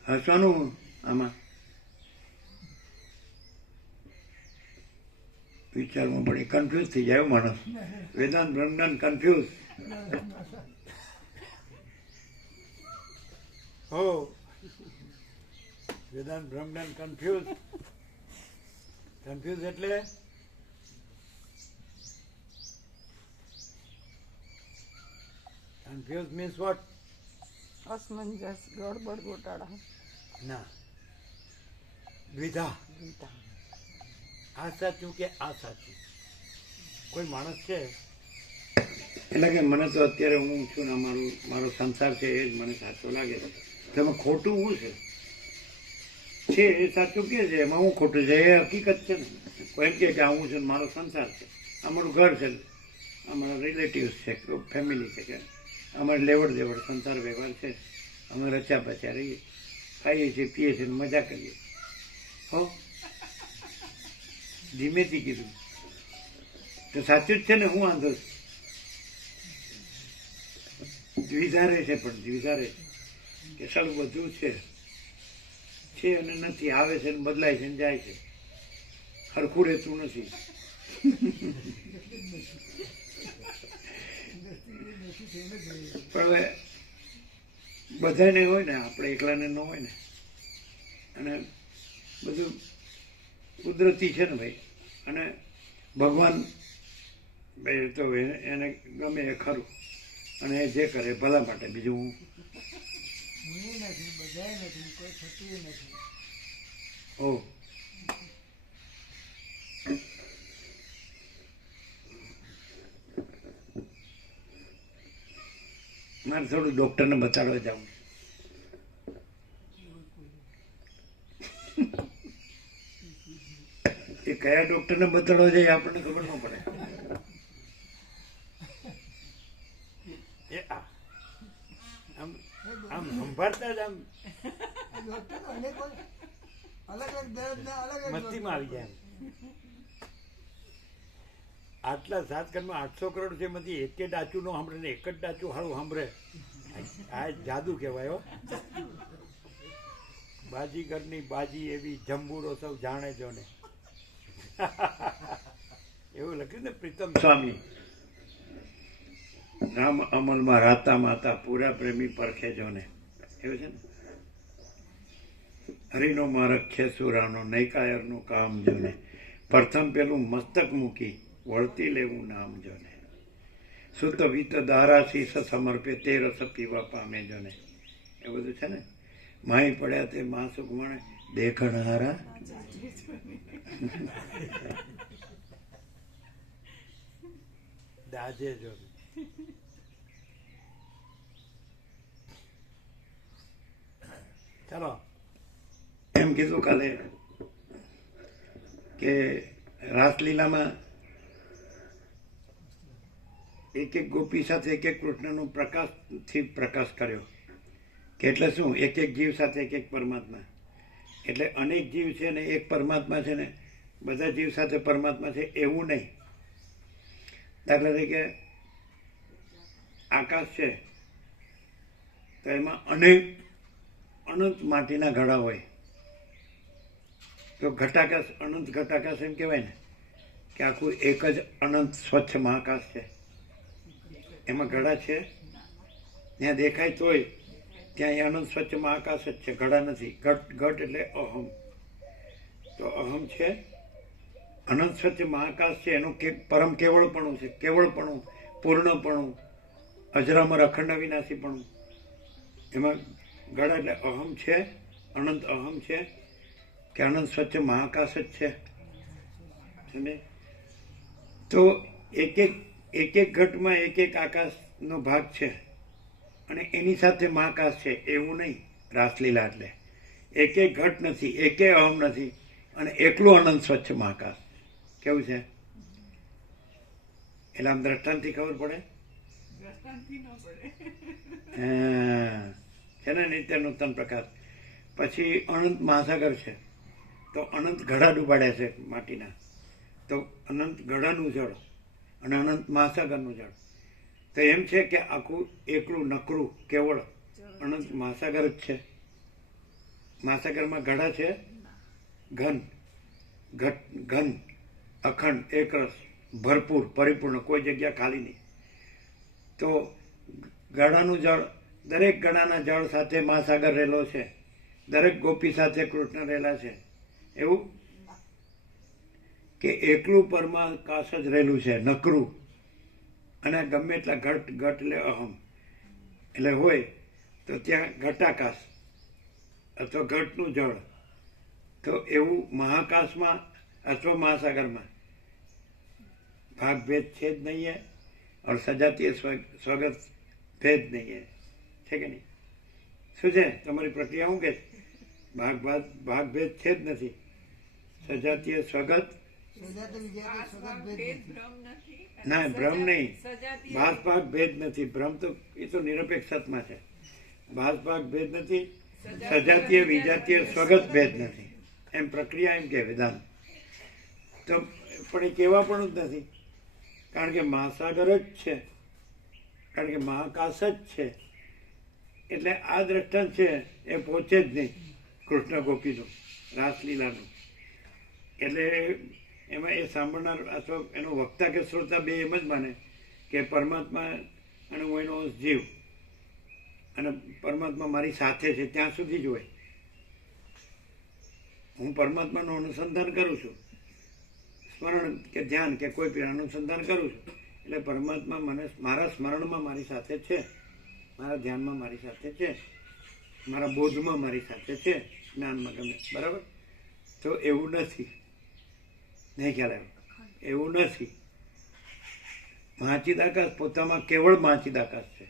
હસવાનું આમાં વિચારમાં પડી, કન્ફ્યુઝ થઈ જાય માણસ. વેદાંત બ્રહ્મજ્ઞાન કન્ફ્યુઝ. હો, વેદાંત બ્રહ્મજ્ઞાન કન્ફ્યુઝ એટલે કન્ફ્યુઝ મીન્સ વોટ? અસમંજસ, ગડબડ, ગોટાળા. ના, દ્વિધા. આ સાચું કે આ સાચું? કોઈ માણસ છે એટલે કે મને તો અત્યારે હું છું ને મારો સંસાર છે એ જ મને સાચો લાગે છે. તેમાં ખોટું શું છે એ સાચું કે છે, એમાં હું ખોટું છે એ હકીકત છે ને. કોઈ એમ કે હું છું મારો સંસાર છે, અમારું ઘર છે, અમારા રિલેટિવ્સ છે, ફેમિલી છે, કે અમારે લેવડ દેવડ સંસાર વ્યવહાર છે, અમે રચ્યા બચ્યા રહીએ, ખાઈએ છીએ, પીએ છીએ, મજા કરીએ. હો, ધીમેથી કીધું તો સાચું જ છે ને. હું વાંધો દ્વિધારે છે, પણ દ્વિધારે કે સારું બધું છે અને નથી, આવે છે ને બદલાય છે ને જાય છે, હરખું રહેતું નથી. પણ હવે બધાને હોય ને, આપણે એકલાને ન હોય ને, અને બધું કુદરતી છે ને ભાઈ. અને ભગવાન ભાઈ તો એને ગમે એ ખરું, અને એ જે કરે ભલા માટે. બીજું હું નથી, બધાય નથી, કોઈ થતું નથી. ઓ મારે થોડું ડૉક્ટરને બતાડવા જાઉં. એ કયા ડૉક્ટરને બતાડવા જાય આપણને ખબર ન પડે. એ આમ આમ સંભાળતા જ આમ મસ્તીમાં આવી જાય. આટલા 7 કરોડમાં 800 કરોડ છે, એમાંથી એક ડાચું નો સાંભળે ને એક જ ડાચું સારું સાંભળે. આ જાદુ કહેવાય. હો, બાજીગરની બાજી એવી જંબુરો સૌ જાણે જો ને. એવું લખ્યું ને પ્રીતમ સ્વામી. રામ અમલમાં રાતા માતા પૂરા પ્રેમી પરખે જો ને. એવું છે ને. હરિનો મારક ખેસુરાનો નૈકાયરનું કામ જો ને. પ્રથમ પેલું મસ્તક મૂકી વળતી લેવું નામ જો ને. સુત વિત દારાશી સમર્પે તે રસ પીવા પામે જો ને. એ બધું છે ને. માહી પડ્યા તે માં સુખ મળે દેખનારા. દાજે જો. ચાલો, એમ કીધું કાલે કે રાસલીલામાં એક એક ગોપી સાથે એક એક કૃષ્ણનો પ્રકાશથી પ્રકાશ કર્યો. કે એટલે શું? એક એક જીવ સાથે એક એક પરમાત્મા. એટલે અનેક જીવ છે ને એક પરમાત્મા છે ને, બધા જીવ સાથે પરમાત્મા છે એવું નહીં. દાખલા તરીકે આકાશ છે તો એમાં અનંત માટીના ઘડા હોય, તો ઘટાકાશ, અનંત ઘટાકાશ એમ કહેવાય ને કે આખું એક જ અનંત સ્વચ્છ મહાકાશ છે. એમાં ઘડા છે, ત્યાં દેખાય તોય ત્યાં એ અનંત સ્વચ્છ મહાકાશ જ છે, ઘડા નથી. ઘટ એટલે અહમ. તો અહમ છે, અનંત સ્વચ્છ મહાકાશ છે, એનું પરમ કેવળપણું છે. કેવળપણું, પૂર્ણપણું, અજરામર અખંડ અવિનાશીપણું. એમાં ઘડા એટલે અહમ છે, અનંત અહમ છે, કે અનંત સ્વચ્છ મહાકાશ જ છે. તો એક એક ઘટમાં એક એક આકાશનો ભાગ છે, અને એની સાથે મહાકાશ છે એવું નહીં. રાસલીલા એટલે એક એક ઘટ નથી, એકે અહમ નથી, અને એકલું અનંત સ્વચ્છ મહાકાશ. કેવું છે? એટલે આમ દ્રષ્ટાંતથી ખબર પડે છે ને. નિત્ય નૂતન પ્રકાશ. પછી અનંત મહાસાગર છે, તો અનંત ઘડા ડૂબાડ્યા છે માટીના, તો અનંત ઘડાનું જળ અને અનંત મહાસાગરનું જળ. તો એમ છે કે આખું એકલું નકરું કેવળ અનંત મહાસાગર જ છે. મહાસાગરમાં ઘડા છે, ઘન અખંડ એકરસ ભરપૂર પરિપૂર્ણ, કોઈ જગ્યા ખાલી નહીં. તો ગળાનું જળ, દરેક ગળાના જળ સાથે મહાસાગર રહેલો છે, દરેક ગોપી સાથે કૃષ્ણ રહેલા છે. એવું કે એકલું પરમાકાશ જ રહેલું છે, નકરું. અને ગમે એટલા ઘટ એટલે અહમ. એટલે હોય તો ત્યાં ઘટાકાશ અથવા ઘટનું જળ, તો એવું મહાકાશમાં અથવા મહાસાગરમાં ભાગ ભેદ છે જ નહીં है और સજાતીય સ્વગત ભેદ નહીં है, છે કે નહીં? શું છે તમારી પ્રક્રિયા? શું કે ભાગ ભેદ છે જ નથી. સજાતીય સ્વગત ના, ભ્રમ નહીં, ભાસ ભાગ ભેદ નથી. ભ્રમ તો એ તો નિરપેક્ષમાં છે. ભાસ ભાગ ભેદ નથી, સજાતીય વિજાતીય સ્વગત ભેદ નથી. એમ પ્રક્રિયા એમ કે વેદાંત તો. પણ એ કહેવા પણ જ નથી, કારણ કે મહાસાગર જ છે, કારણ કે મહાકાશ જ છે. એટલે આ દ્રષ્ટાંત છે એ પહોંચે જ નહીં કૃષ્ણ ગોપીનું, રાસલીલાનું. એટલે એમાં એ સાંભળનાર અથવા એનો વક્તા કે શ્રોતા બે એમ જ માને કે પરમાત્મા અને હું એનો જીવ અને પરમાત્મા મારી સાથે છે ત્યાં સુધી જ હોય. હું પરમાત્માનું અનુસંધાન કરું છું, સ્મરણ કે ધ્યાન કે કોઈ પણ અનુસંધાન કરું છું, એટલે પરમાત્મા મને મારા સ્મરણમાં મારી સાથે છે, મારા ધ્યાનમાં મારી સાથે છે, મારા બોધમાં મારી સાથે છે, જ્ઞાનમાં ગમે. બરાબર? તો એવું નથી, નહીં ખ્યાલ આવ્યો? એવું નથી. મહાચિદાકાશ પોતામાં કેવળ મહાચિદાકાશ છે.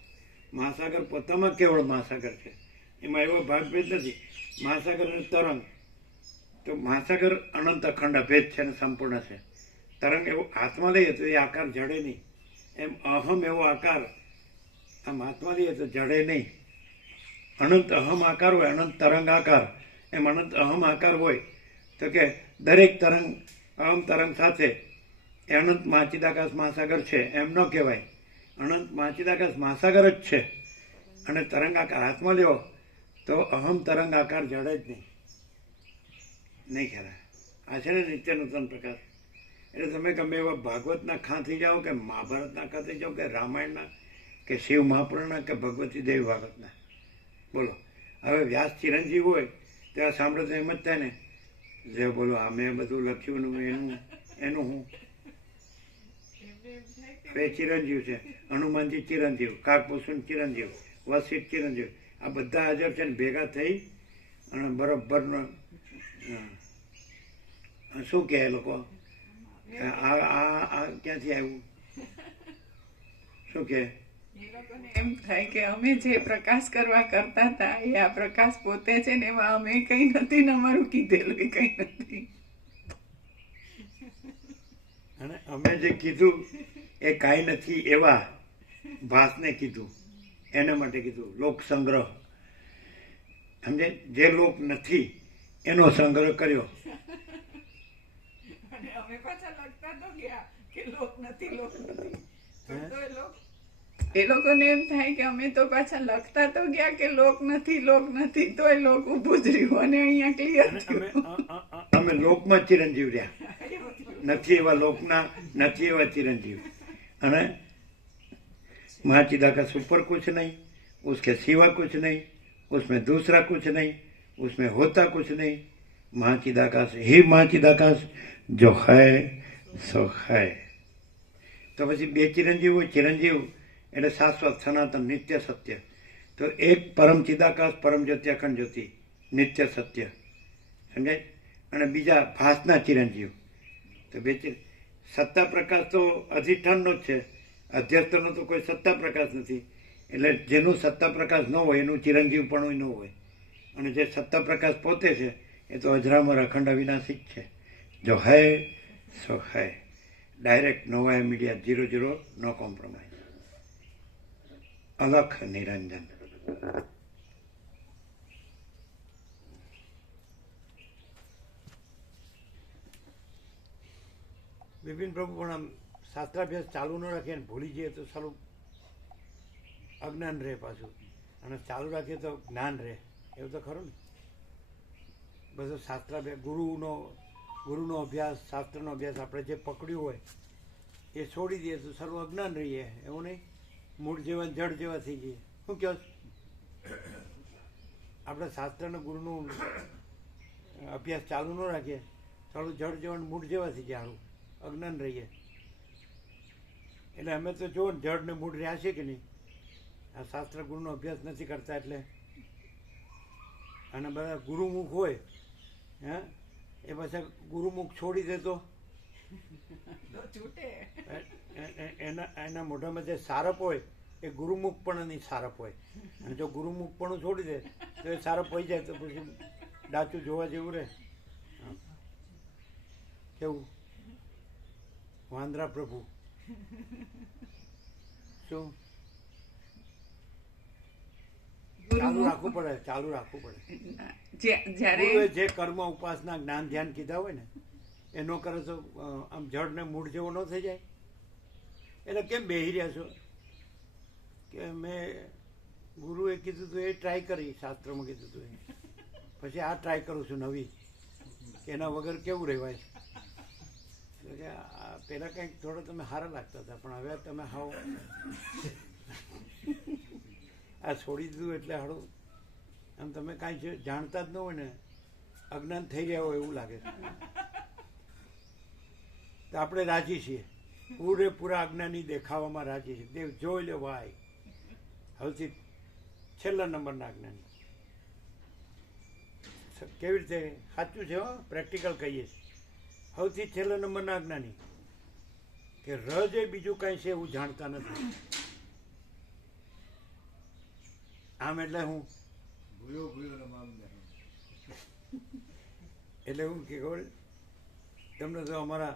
મહાસાગર પોતામાં કેવળ મહાસાગર છે. એમાં એવો ભાગભેદ નથી. મહાસાગર અને તરંગ, તો મહાસાગર અનંત અખંડ અભેદ છે અને સંપૂર્ણ છે. તરંગ એવો હાથમાં લઈએ તો એ આકાર જડે નહીં. એમ અહમ એવો આકાર આમ હાથમાં લઈએ તો જડે નહીં. અનંત અહમ આકાર હોય, અનંત તરંગ આકાર. એમ અનંત અહમ આકાર હોય તો કે દરેક તરંગ અહમ તરંગ સાથે એ અનંત મહાચિદાકાશ મહાસાગર છે એમ ન કહેવાય. અનંત મહાચિદાકાશ મહાસાગર જ છે અને તરંગ આકાર હાથમાં લેવો તો અહમ તરંગ આકાર જડે જ નહીં ખ્યાલ. આ છે ને નિત્ય નૂતન પ્રકાશ. એટલે તમે ગમે એવા ભાગવતના ખાં થઈ જાઓ કે મહાભારતના ખાં થઈ જાઓ કે રામાયણના કે શિવ મહાપુરાણના કે ભગવતી દેવી ભાગવતના, બોલો હવે વ્યાસ ચિરંજીવ હોય ત્યાં સાંભળે તો એમ જ થાય ને, જે બોલો આ મેં બધું લખ્યું એનું હું. હવે ચિરંજીવ છે, હનુમાનજી ચિરંજીવ, કાકભૂષણ ચિરંજીવ, વસિષ્ઠ ચિરંજીવ, આ બધા હાજર છે ને ભેગા થઈ અને બરોબરનો શું કહે એ લોકો, આ ક્યાંથી આવ્યું, શું કહે? એમ થાય કે અમે જે પ્રકાશ કરવા કરતા હતા એ આ પ્રકાશ પોતે છે ને, એમાં અમે કઈ નથી ને અમારું કીધેલું કઈ નથી. અને અમે જે કીધું એ કાંઈ નથી એવા ભાસને કીધું, એના માટે કીધું લોક સંગ્રહ. સમજે? જે લોક નથી એનો સંગ્રહ કર્યો. અમે પાછા લખતા તો ગયા કે લોક નથી, લોક નથી. એ લોકોને એમ થાય કે અમે તો પાછા લખતા તો ગયા કે લોક નથી, લોક નથી, તો એ લોક ઊભું જ રહ્યું અને અહીંયા ક્લિયર અમે લોકમાં ચિરંજીવ રહ્યા. નથી એવા લોકના, નથી એવા ચિરંજીવ. અને महाचिदाकाश ऊपर कुछ नहीं, उसके सिवा कुछ नहीं, उसमें दूसरा कुछ नहीं, उसमें होता कुछ नहीं. महाचिदाकाश ही महाचिदाकाश जो है सो है. तो પછી બે ચિરંજીવ હોય. ચિરંજીવ એટલે શાશ્વત, સનાતન, નિત્ય સત્ય. તો એક પરમ ચિદાકાશ, પરમ જ્યોતિ, અખંડ જ્યોતિ, નિત્ય સત્ય, સમજાય? અને બીજા ભાસના ચિરંજીવ. તો બે સત્તા પ્રકાશ તો અધિષ્ઠાનનો જ છે, અધ્યસ્થનો તો કોઈ સત્તા પ્રકાશ નથી. એટલે જેનું સત્તા પ્રકાશ ન હોય એનું ચિરંજીવ પણ ન હોય. અને જે સત્તા પ્રકાશ પોતે છે એ તો અજરામર, અખંડ, અવિનાશી જ છે. જો હૈ સો હૈ. ડાયરેક્ટ, નો મીડિયા, 0-0, નો કોમ્પ્રોમાઇઝ. અલખ નિરંજન. બિપિન પ્રભુ પણ આમ શાસ્ત્રાભ્યાસ ચાલુ ન રાખીએ ને ભૂલી જઈએ તો સારું અજ્ઞાન રહે પાછું, અને ચાલુ રાખીએ તો જ્ઞાન રહે. એવું તો ખરું ને? બધો શાસ્ત્રાભ્યાસ, ગુરુનો અભ્યાસ, શાસ્ત્રનો અભ્યાસ આપણે જે પકડ્યું હોય એ છોડી દઈએ તો સારું અજ્ઞાન રહીએ. એવું નહીં મૂળ જેવા જડ જેવા થઈ જઈએ. શું કહો? આપણે શાસ્ત્રના ગુરુનો અભ્યાસ ચાલુ ન રાખીએ સારું જડ જેવા મૂળ જેવા થઈ જાય, સારું અજ્ઞાન રહીએ. એટલે અમે તો જુઓ ને જડ ને મૂળ રહ્યા છે કે નહીં? આ શાસ્ત્ર ગુરુનો અભ્યાસ નથી કરતા એટલે અને બધા ગુરુમુખ હોય હે એ પાછા ગુરુમુખ છોડી દેતો એના મોઢામાં જે સારપ હોય એ ગુરુમુખપણની સારપ હોય અને જો ગુરુમુખપણું છોડી દે તો એ સારપ હોઈ જાય તો પછી ડાચું જોવા જેવું રહે. કેવું વાંદરા પ્રભુ શું ચાલુ રાખવું પડે જ્યારે ગુરુએ જે કર્મ ઉપાસના જ્ઞાન ધ્યાન કીધા હોય ને એ ન કરે તો આમ જડ ને મૂળ જેવો ન થઈ જાય. એટલે કેમ બેહી રહ્યા છો કે મેં ગુરુએ કીધું હતું એ ટ્રાય કરી, શાસ્ત્રમાં કીધું હતું એ પછી આ ટ્રાય કરું છું નવી કે એના વગર કેવું રહેવાય. પેલા કંઈક થોડો તમે સારા લાગતા હતા પણ હવે તમે હાવ આ છોડી દીધું એટલે હાડું આમ તમે કાંઈ જાણતા જ ન હોય ને અજ્ઞાન થઈ રહ્યા હોય એવું લાગે છે. તો આપણે રાજી છીએ, પૂરેપૂરા અજ્ઞાની દેખાવામાં રાજી છીએ. દેવ જોઈ લે ભાઈ, સૌથી છેલ્લા નંબરના અજ્ઞાની. કેવી રીતે સાચું છે હો, પ્રેક્ટિકલ કહીએ છીએ. સૌથી છેલ્લા નંબરના અજ્ઞાની કે રજ એ બીજું કાંઈ છે એવું જાણતા નથી. આમ એટલે હું એટલે હું કે ખબર તમને તો અમારા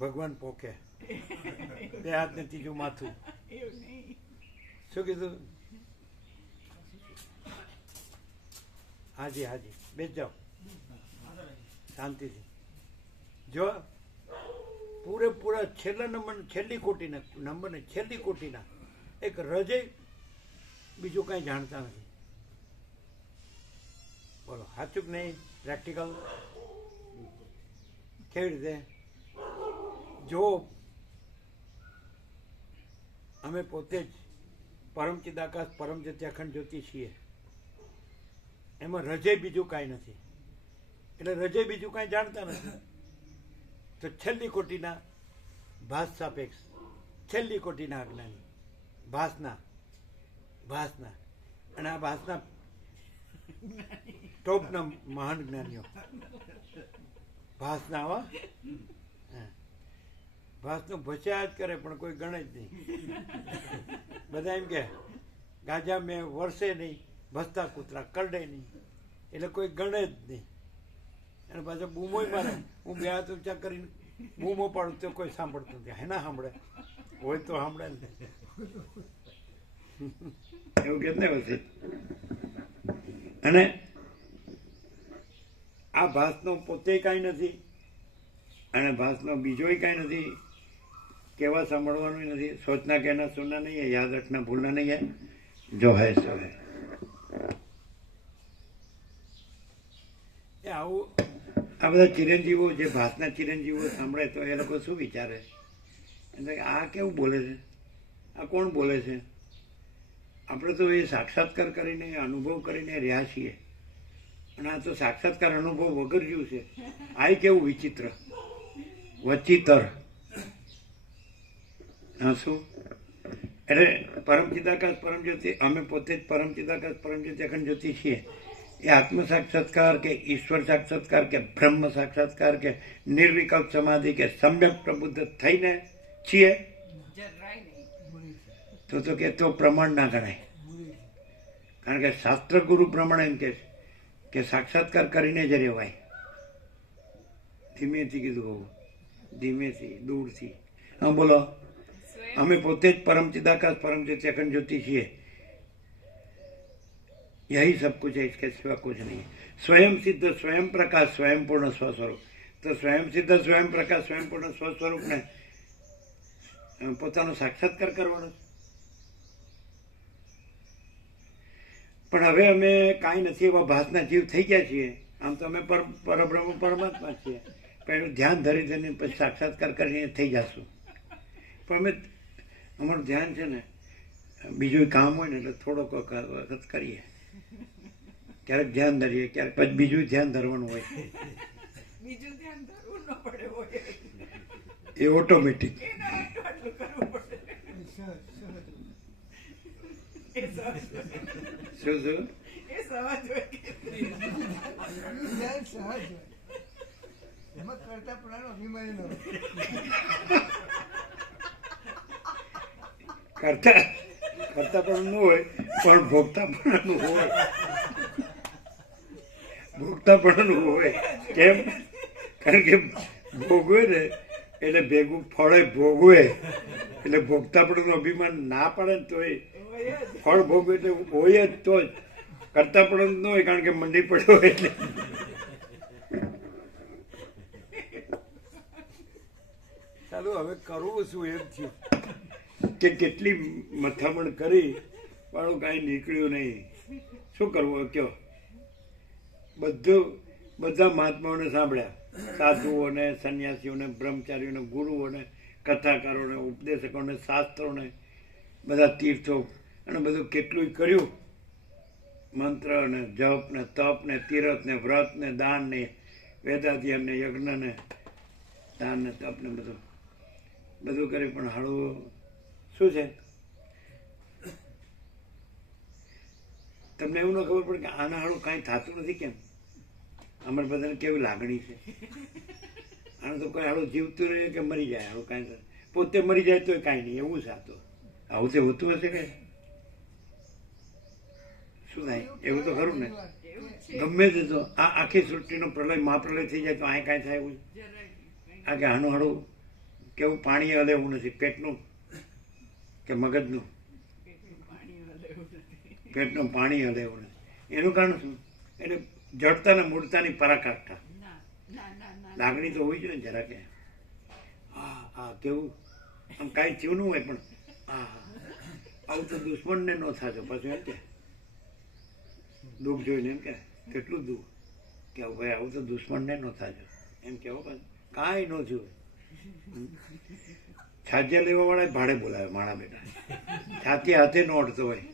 ભગવાન પોકે બે હાથ ને ત્રીજું માથું. શું કીધું? હાજી હાજી બેસ જાઓ શાંતિથી. જો પૂરેપૂરા છેલ્લા નંબર છેલ્લી કોટીના નંબર ને છેલ્લી કોટીના એક રજે બીજું કાંઈ જાણતા નથી. બોલો સાચું કે નહીં? પ્રેક્ટિકલ કેવી રીતે? જો અમે પોતે જ પરમ ચિદાકાશ પરમ જ્યોતિ અખંડ જ્યોતિ છીએ, એમાં રજે બીજું કાંઈ નથી. એટલે રજે બીજું કાંઈ જાણતા નથી. તો છેલ્લી કોટીના ભાસ સાપેક્ષ, છેલ્લી કોટીના અજ્ઞાની, ભાસના અને આ ભાસના ટોપના મહાન જ્ઞાનીઓ ભાસના આવા ભાસનું ભસ્યા જ કરે પણ કોઈ ગણે જ નહીં. બધા એમ કે ગાજા મેં વરસે નહીં, ભસતા કૂતરા કરડે નહીં, એટલે કોઈ ગણે જ નહીં. અને પાછો બૂમોય મારે, હું બે હાથ ઊંચા કરીને બૂમો પાડું તો કોઈ સાંભળતું નથી. હે ના સાંભળે હોય તો સાંભળે ને એવું કે ને પછી. અને આ ભાસનો પોતે કાંઈ નથી અને ભાસનો બીજોય કાંઈ નથી. કેવા સાંભળવાનું નથી. સોચના કહેના સુનના નહીં હે, યાદ રખના ભૂલના નહીં હે, જો હે સો હે. એ આવું આ બધા ચિરંજીવો જે ભાસના ચિરંજીવો સાંભળે તો એ લોકો શું વિચારે? એટલે આ કેવું બોલે છે, આ કોણ બોલે છે? આપણે તો એ સાક્ષાત્કાર કરીને અનુભવ કરીને રહ્યા છીએ અને આ તો સાક્ષાત્કાર અનુભવ વગર જેવું છે. આ કેવું વિચિત્ર વચિતર. હા શું? એટલે પરમ ચિદાકાશ પરમ જ્યોતિ, અમે પોતે જ પરમ ચિદાકાશ પરમ જ્યોતિ અખંડ જ્યોતિ છીએ. એ આત્મ સાક્ષાત્કાર કે ઈશ્વર સાક્ષાત્કાર કે બ્રહ્મ સાક્ષાત્કાર કે નિર્વિકલ્પ સમાધિ કે સમ્યક પ્રબુદ્ધ થઈને છીએ તો કે તો પ્રમાણ ના ગણાય. કારણ કે શાસ્ત્ર ગુરુ પ્રમાણે એમ કે સાક્ષાત્કાર કરીને જ રહેવાય. ધીમેથી કીધું હોવું, ધીમેથી દૂરથી. હા બોલો. અમે પોતે જ પરમ ચિદાકાશ પરમ જ્યોતિ અખંડ જ્યોતિ છીએ. यही सब कुछ है, इसके सिवा कुछ नहीं है. स्वयं सिद्ध स्वयं प्रकाश स्वयं पूर्ण स्वस्वरूप. तो स्वयं सिद्ध स्वयं प्रकाશ स्वयં પૂર્ણ સ્વસ્વરૂપને પોતાનો સાક્ષાત્કાર કરવાનો. પણ હવે અમે કાંઈ નથી એવા ભાસના જીવ થઈ ગયા છીએ. આમ તો અમે પરબ્રહ્મ પરમાત્મા છીએ. પણ એનું ધ્યાન ધરી ધરીને પછી સાક્ષાત્કાર કરીને થઈ જશું. પણ અમે અમારું ધ્યાન છે ને બીજું કામ હોય ને એટલે થોડોક વખત કરીએ. ક્યારેક ધ્યાન ધરીએ, ક્યારેક પછી બીજું ધ્યાન ધરવાનું હોય. એ ઓટોમેટિક. શું શું જ્ઞાન સહજ હોય. એમાં કરતા પણ અભિમાન ન હોય. કરતા પણ ન હોય પણ ભોગતા પણ હોય. ભોગતા પણ હોય. કેમ? કારણ કે ભોગવે ને એટલે ભેગું ફળે ભોગવે એટલે ભોગતા પણ અભિમાન ના પડે ને તોય ફળ ભોગવે એટલે હોય જ તો જ. કરતા પણ ન હોય કારણ કે મંડી પડ્યો હોય એટલે. ચાલો હવે કરવું શું એમ થયું કે કેટલી મથામણ કરી પણ કાંઈ નીકળ્યું નહીં. શું કરવું કયો? બધા મહાત્માઓને સાંભળ્યા, સાધુઓને, સંન્યાસીઓને, બ્રહ્મચારીઓને, ગુરુઓને, કથાકારોને, ઉપદેશકોને, શાસ્ત્રોને, બધા તીર્થો અને બધું કેટલું કર્યું. મંત્ર ને જપ ને તપ ને તીરથ ને વ્રત ને દાન ને વેદાધ્યયન ને યજ્ઞ ને દાન ને તપ ને બધું કર્યું પણ હાળું શું છે? તમને એવું ન ખબર પડે કે આના હાળું કાંઈ થતું નથી. કેમ? અમારે બધાને કેવી લાગણી છે. આનું તો કોઈ હાળું જીવતું રહે કે મરી જાય. હાળું કાંઈ પોતે મરી જાય તો કાંઈ નહીં. એવું છે આ તો. આવું તે હોતું હશે કે શું થાય? એવું તો ખરું ને. ગમે તે તો આ આખી સૃષ્ટિનો પ્રલય મહાપ્રલય થઈ જાય તો અહીં કાંઈ થાય એવું? આ કે આનું હાળું કેવું પાણી હલે એવું નથી. પેટનું કે મગજનું? પેટનું પાણી હલે એવું નથી. એનું કારણ શું? એટલે જડતા ને મૂળતાની પરાકાષ્ઠા. લાગણી તો હોવી જોઈએ ને જરા કે હા હા કેવું આમ કાંઈ થયું ન હોય પણ હા આવું તો દુશ્મનને ન થાજો પાછું એમ કે દુઃખ જોઈને એમ કે કેટલું દુઃખ કે ભાઈ આવું તો દુશ્મનને ન થાજો એમ કેવો પાછું કાંઈ ન થયું. છાજ્યા લેવા વાળા ભાડે બોલાવે માણા બેટા. છાતી હાથે ન અડતો હોય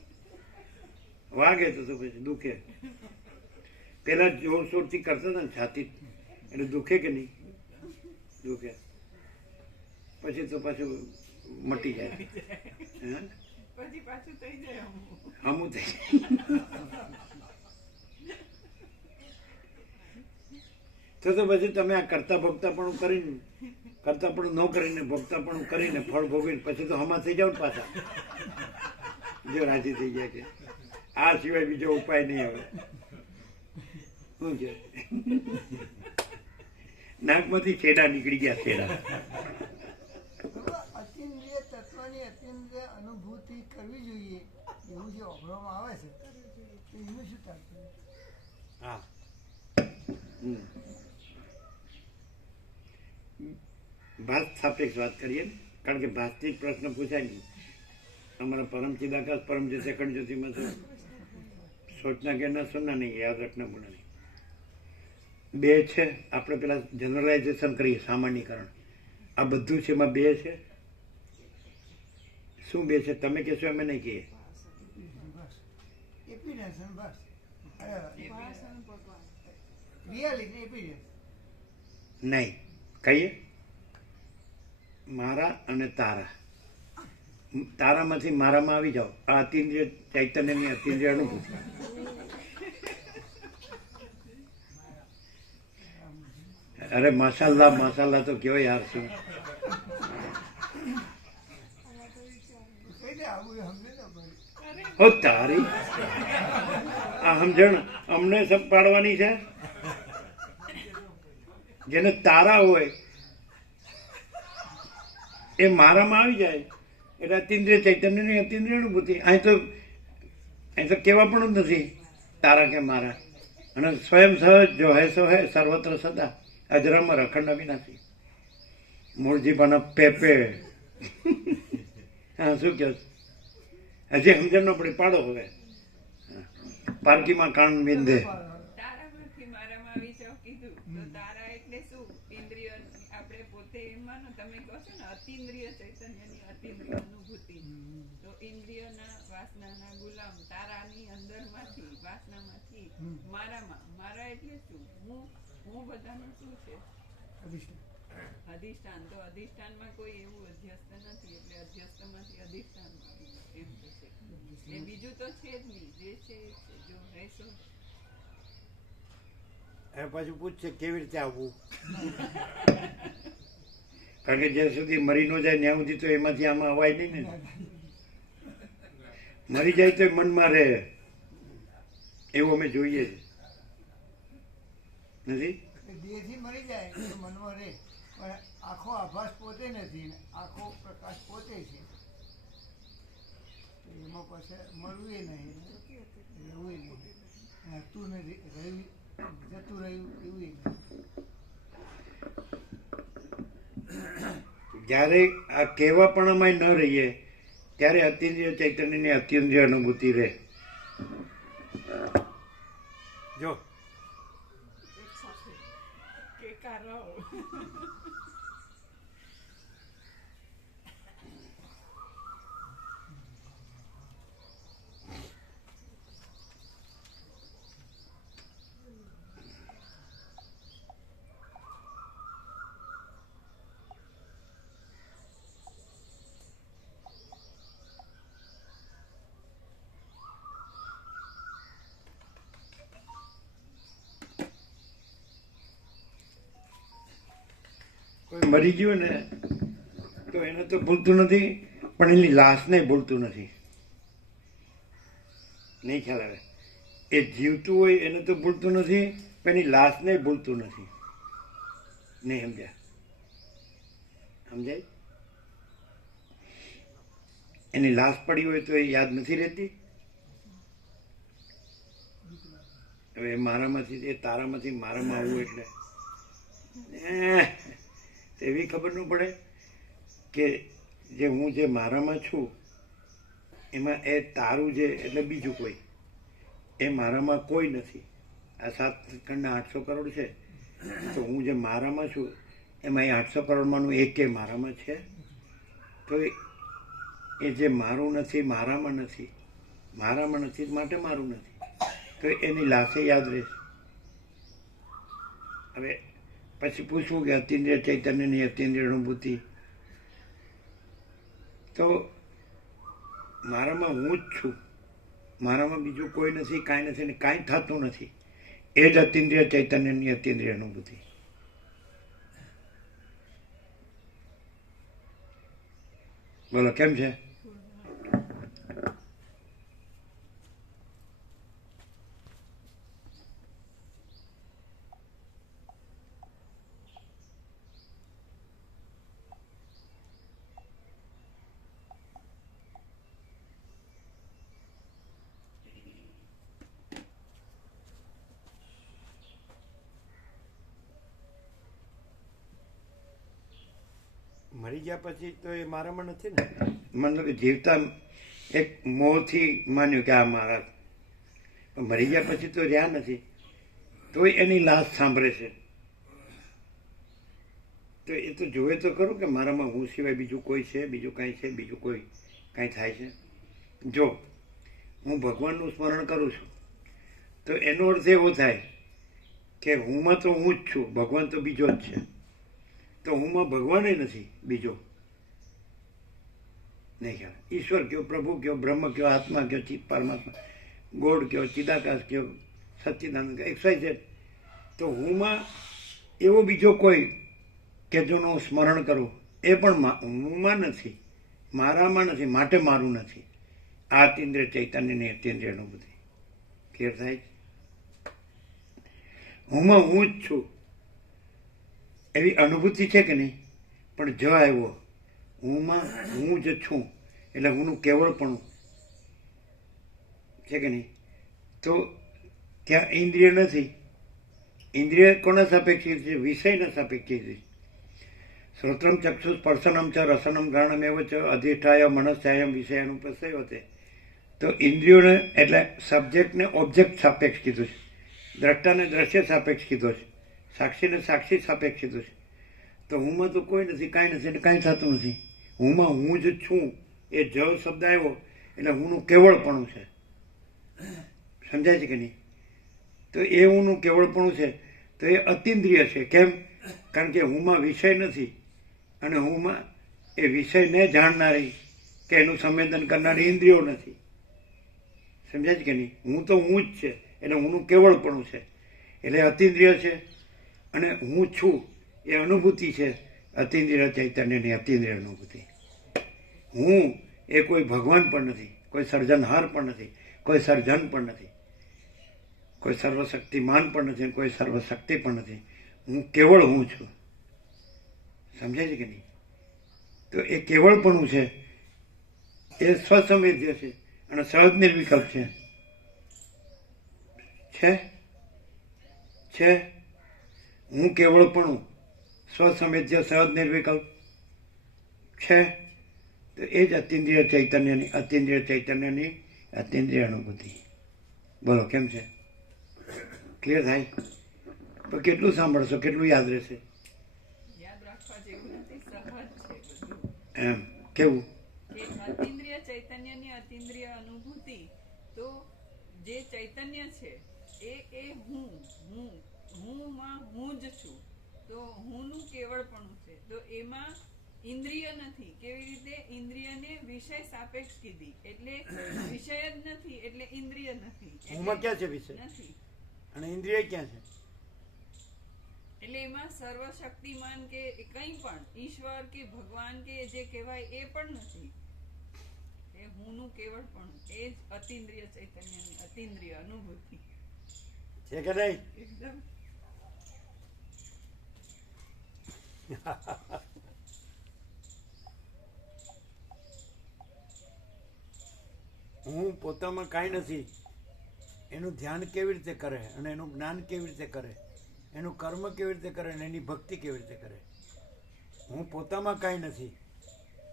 વાગે તો પછી દુખે. પેલા જોરશોરથી કરતા હતા ને છાતી એટલે દુખે કે નહીં? દુખે. પછી તો પાછું મટી જાય. હમું થઈ જાય. તો પછી તમે આ કરતા ભોગતાપણું કરીને કરતાપણું ન કરીને ભોગતાપણું કરીને ફળ ભોગવીને પછી તો હમા થઈ જાવ પાછા. જો રાજી થઈ જાય કે આ સિવાય બીજો ઉપાય નહીં હવે. શું છે? નાકમાંથી છેડા નીકળી ગયા. છેડા અતિન્દ્રિય તત્વની અતિન્દ્રિય અનુભૂતિ કરવી જોઈએ એવું જે ઓગળવામાં આવે છે એનું શું તાત્પર્ય? હા ભાત સાપેક્ષ વાત કરીએ કારણ કે ભાતથી પ્રશ્ન પૂછાય નહીં. हमारा परम चिदाकाश परम जैसे कण ज्योति में से सोचना के ना सुनना नहीं याद रखना बोलना नहीं. બે છે આપણે પેલા જનરલાઇઝેશન કરીએ સામાન્યકરણ. આ બધું છે એમાં બે છે. શું બે છે તમે કહેશો અમે નહીં કહીએ. નહીં કહીએ મારા અને તારા. તારામાંથી મારામાં આવી જાઓ. આ અતિન્દ્રિય ચૈતન્યની અતિન્દ્રિય અનુભૂતિ. અરે માશાલ્લાહ માશાલ્લાહ તો કયો યાર. શું ઓ તારી આ સમજણ અમને સબ પાડવાની છે. જેને તારા હોય એ મારામાં આવી જાય એટલે અતિન્દ્રિય ચૈતન્યની અતિન્દ્રિય અનુભૂતિ. અહીં તો કેવા પણ જ નથી તારા કે મારા. અને સ્વયં સહજ જો હે સો હે સર્વત્ર સદા અજરામાં અખંડ અવિનાશી. મૂળજી પણ પેપે. હા શું કહો? હજી સમજણ ન પડી પાડો હવે. પારકીમાં કાન બિંદે. તારામાંથી મારામાં આવી જાવ કીધું તો તારા એટલે શું? ઇન્દ્રિય આપણે પોતે માનો તમે કહો છો ને અતિન્દ્રિય ચૈતન્યની અતિન્દ્રિય અનુભૂતિ. તો ઇન્દ્રિયના વાસનાના ગુલામ તારાની અંદરમાંથી વાસનામાંથી મારામાં. મારા એટલે શું? હું બધાનું શું છે? અધિષ્ઠાન. તો અધિષ્ઠાનમાં કોઈ એવું અધ્યસ્ત નથી એટલે અધ્યસ્તમાંથી અધિષ્ઠાન. એમ કે છે. એ બીજું તો છે જ નહીં, જે છે એ છે. જો રહેશો એ પાછું પૂછશે કેવી રીતે આવવું. કારણ કે જ્યાં સુધી મરી ન જાય ત્યાં સુધી તો એમાંથી આમાં અવાય નહીં ને. મરી જાય તો મનમાં રહે, એવું અમે જોઈએ છે. નથી દેહથી મરી જાય તો મનમાં રહે, પણ આખો આભાસ પોતે નથી ને આખો પ્રકાશ પોતે છે. તો એમાં પછી મળવું એ નહીં, રહેવું એ નહીં, હતું ને રહ્યું જતું રહ્યું એવું એ નહીં. જ્યારે આ કહેવાપણામાં ન રહીએ ત્યારે અતિન્દ્રિય ચૈતન્યની અત્યંદ્રિય અનુભૂતિ રહે. જો એક સાથે કેકારો. કોઈ મરી ગયું ને તો એને તો ભૂલતું નથી, પણ એની લાશને ભૂલતું નથી. નહીં ખ્યાલ આવે? એ જીવતું હોય એને તો ભૂલતું નથી, પણ એની લાશને ભૂલતું નથી. નહીં સમજ્યા? સમજાય? એની લાશ પડી હોય તો એ યાદ નથી રહેતી. હવે મારામાંથી એ તારામાંથી મારામાં આવવું એટલે એવી ખબર ન પડે કે જે હું જે મારામાં છું એમાં એ તારું છે એટલે બીજું કોઈ, એ મારામાં કોઈ નથી. આ 7 ખંડના 800 કરોડ છે, તો હું જે મારામાં છું એમાં એ 800 કરોડમાંનું એક મારામાં છે. તો એ જે મારું નથી, મારામાં નથી, મારામાં નથી માટે મારું નથી, તો એની લાશે યાદ રહેશે. હવે પછી પૂછવું કે અતિન્દ્રિય ચૈતન્યની અતિન્દ્રિય અનુભૂતિ, તો મારામાં હું જ છું, મારામાં બીજું કોઈ નથી, કાંઈ નથી, ને કાંઈ થતું નથી. એ જ અતિન્દ્રિય ચૈતન્યની અતિન્દ્રિય અનુભૂતિ. બોલો કેમ છે? મરી ગયા પછી તો એ મારામાં નથી ને. મતલબ કે જીવતા એક મોહથી માન્યું કે આ મારા, પણ મરી ગયા પછી તો રહ્યા નથી, તોય એની લાશ સાંભળે છે. તો એ તો જોવે તો ખરું કે મારામાં હું સિવાય બીજું કોઈ છે, બીજું કાંઈ છે, બીજું કોઈ કાંઈ થાય છે. જો હું ભગવાનનું સ્મરણ કરું છું તો એનો અર્થ એવો થાય કે હુંમાં તો હું જ છું, ભગવાન તો બીજો જ છે. તો હુંમાં ભગવાન નથી બીજો. નહીં ખ્યાલ? ઈશ્વર કયો, પ્રભુ કયો, બ્રહ્મ કયો, આત્મા કયો, ચિત્ત પરમાત્મા, ગોળ કયો, ચિદાકાશ કયો, સચ્ચિદાનંદ કયો, XYZ. તો હુંમાં એવો બીજો કોઈ કે જેનું સ્મરણ કરું એ પણ હુંમાં નથી, મારામાં નથી, માટે મારું નથી. આ અતિન્દ્રિય ચૈતન્યની અતિન્દ્રિય અનુભૂતિ ક્લિયર થાય? હુંમાં હું જ છું એવી અનુભૂતિ છે કે નહીં? પણ જ આવ્યો હુંમાં હું જ છું એટલે હુંનું કેવળપણું છે કે નહીં? તો ત્યાં ઇન્દ્રિય નથી. ઇન્દ્રિય કોના સાપેક્ષી છે? વિષયના સાપેક્ષી છે. શ્રોત્રમ ચક્ષુ સ્પર્શનમ ચ રસનમ ઘ્રાણમ એવ ચ અધિષ્ઠાય મનસ્યાયમ વિષયાનુપસેવતે. તો ઇન્દ્રિયોને એટલે સબ્જેક્ટને ઓબ્જેક્ટ સાપેક્ષ કીધું છે, દ્રષ્ટાને દ્રશ્ય સાપેક્ષ કીધો છે, સાક્ષીને સાક્ષી સાપેક્ષ કીધું છે. તો હુંમાં તો કોઈ નથી, કાંઈ નથી, એટલે કાંઈ થતું નથી. હુંમાં હું જ છું એ જ શબ્દ આવ્યો એટલે હુંનું કેવળપણું છે. સમજાય છે કે નહીં? તો એ હુંનું કેવળપણું છે તો એ અતિન્દ્રિય છે. કેમ? કારણ કે હુંમાં વિષય નથી અને હુંમાં એ વિષયને જાણનારી કે એનું સંવેદન કરનારી ઇન્દ્રિયો નથી. સમજાય છે કે નહીં? હું તો હું જ છે, એટલે હુંનું કેવળપણું છે, એટલે અતિન્દ્રિય છે. અને હું છું એ અનુભૂતિ છે, અતિન્દ્રિય ચૈતન્યની અતિન્દ્રિય અનુભૂતિ. હું એ કોઈ ભગવાન પણ નથી, કોઈ સર્જનહાર પણ નથી, કોઈ સર્જન પણ નથી, કોઈ સર્વશક્તિમાન પણ નથી, કોઈ સર્વશક્તિ પણ નથી. હું કેવળ હું છું. સમજાય છે કે નહીં? તો એ કેવળપણું છે એ સ્વસંવેદ્ય છે અને સહજ નિર્વિકલ્પ છે. હું કેવળપણું સ્વસંવેદ્ય સહજ નિર્વિકલ્પ છે. તો એ જ અતિન્દ્રિય ચૈતન્યની અતિન્દ્રિય અનુભૂતિ. બોલો કેમ છે? ક્લિયર થાય? તો કેટલું સાંભળશો, કેટલું યાદ રહેશે? યાદ રાખવા જેવું નથી, સહજ છે બધું. એમ કેવું? કે અતિન્દ્રિય ચૈતન્યની અતિન્દ્રિય અનુભૂતિ, તો જે ચૈતન્ય છે એ હુંમાં હું જ છું. તો હુંનું કેવળપણું છે, તો એમાં ઇન્દ્રિય નથી. કેવી રીતે? ઇન્દ્રિયને વિષય સાપેક્ષ કીધી, એટલે વિષય જ નથી, એટલે ઇન્દ્રિય નથી. હુંમાં ક્યાં છે વિષય? નથી. અને ઇન્દ્રિય ક્યાં છે? એટલે એમાં સર્વશક્તિમાન કે કંઈ પણ ઈશ્વર કે ભગવાન કે જે કહેવાય એ પણ નથી. એ હુંનું કેવળપણું, એ જ અતિન્દ્રિય ચૈતન્યની અતિન્દ્રિય અનુભૂતિ છે કે નહીં? એકદમ. હું પોતામાં કાંઈ નથી એનું ધ્યાન કેવી રીતે કરે, અને એનું જ્ઞાન કેવી રીતે કરે, એનું કર્મ કેવી રીતે કરે, અને એની ભક્તિ કેવી રીતે કરે. હું પોતામાં કાંઈ નથી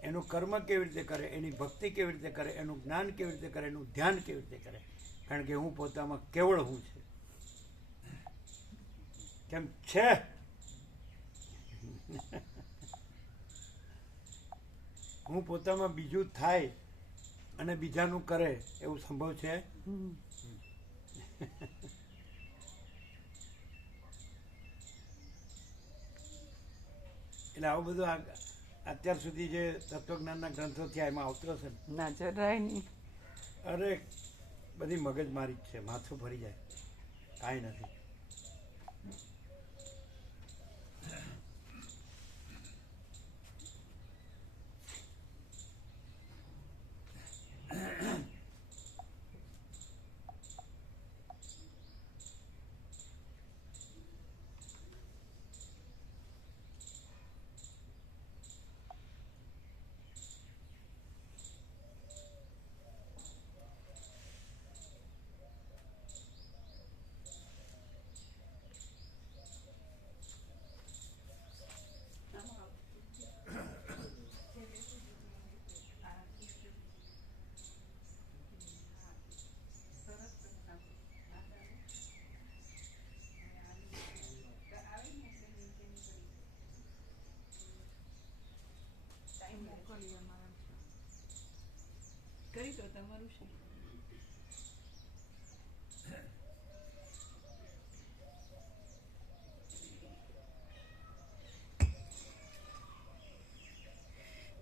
એનું કર્મ કેવી રીતે કરે, એની ભક્તિ કેવી રીતે કરે, એનું જ્ઞાન કેવી રીતે કરે, એનું ધ્યાન કેવી રીતે કરે. કારણ કે હું પોતામાં કેવળ હું છે. કેમ છે? હું પોતામાં બીજું થાય અને બીજાનું કરે એવું સંભવ છે? એટલે આવું બધું અત્યાર સુધી જે તત્વજ્ઞાનના ગ્રંથો થયા એમાં આવતો હશે ને? ના, જરાય નહીં. અરે બધી મગજમારી જ છે, માથું ફરી જાય, કાંઈ નથી. કરી દો તમારું શું.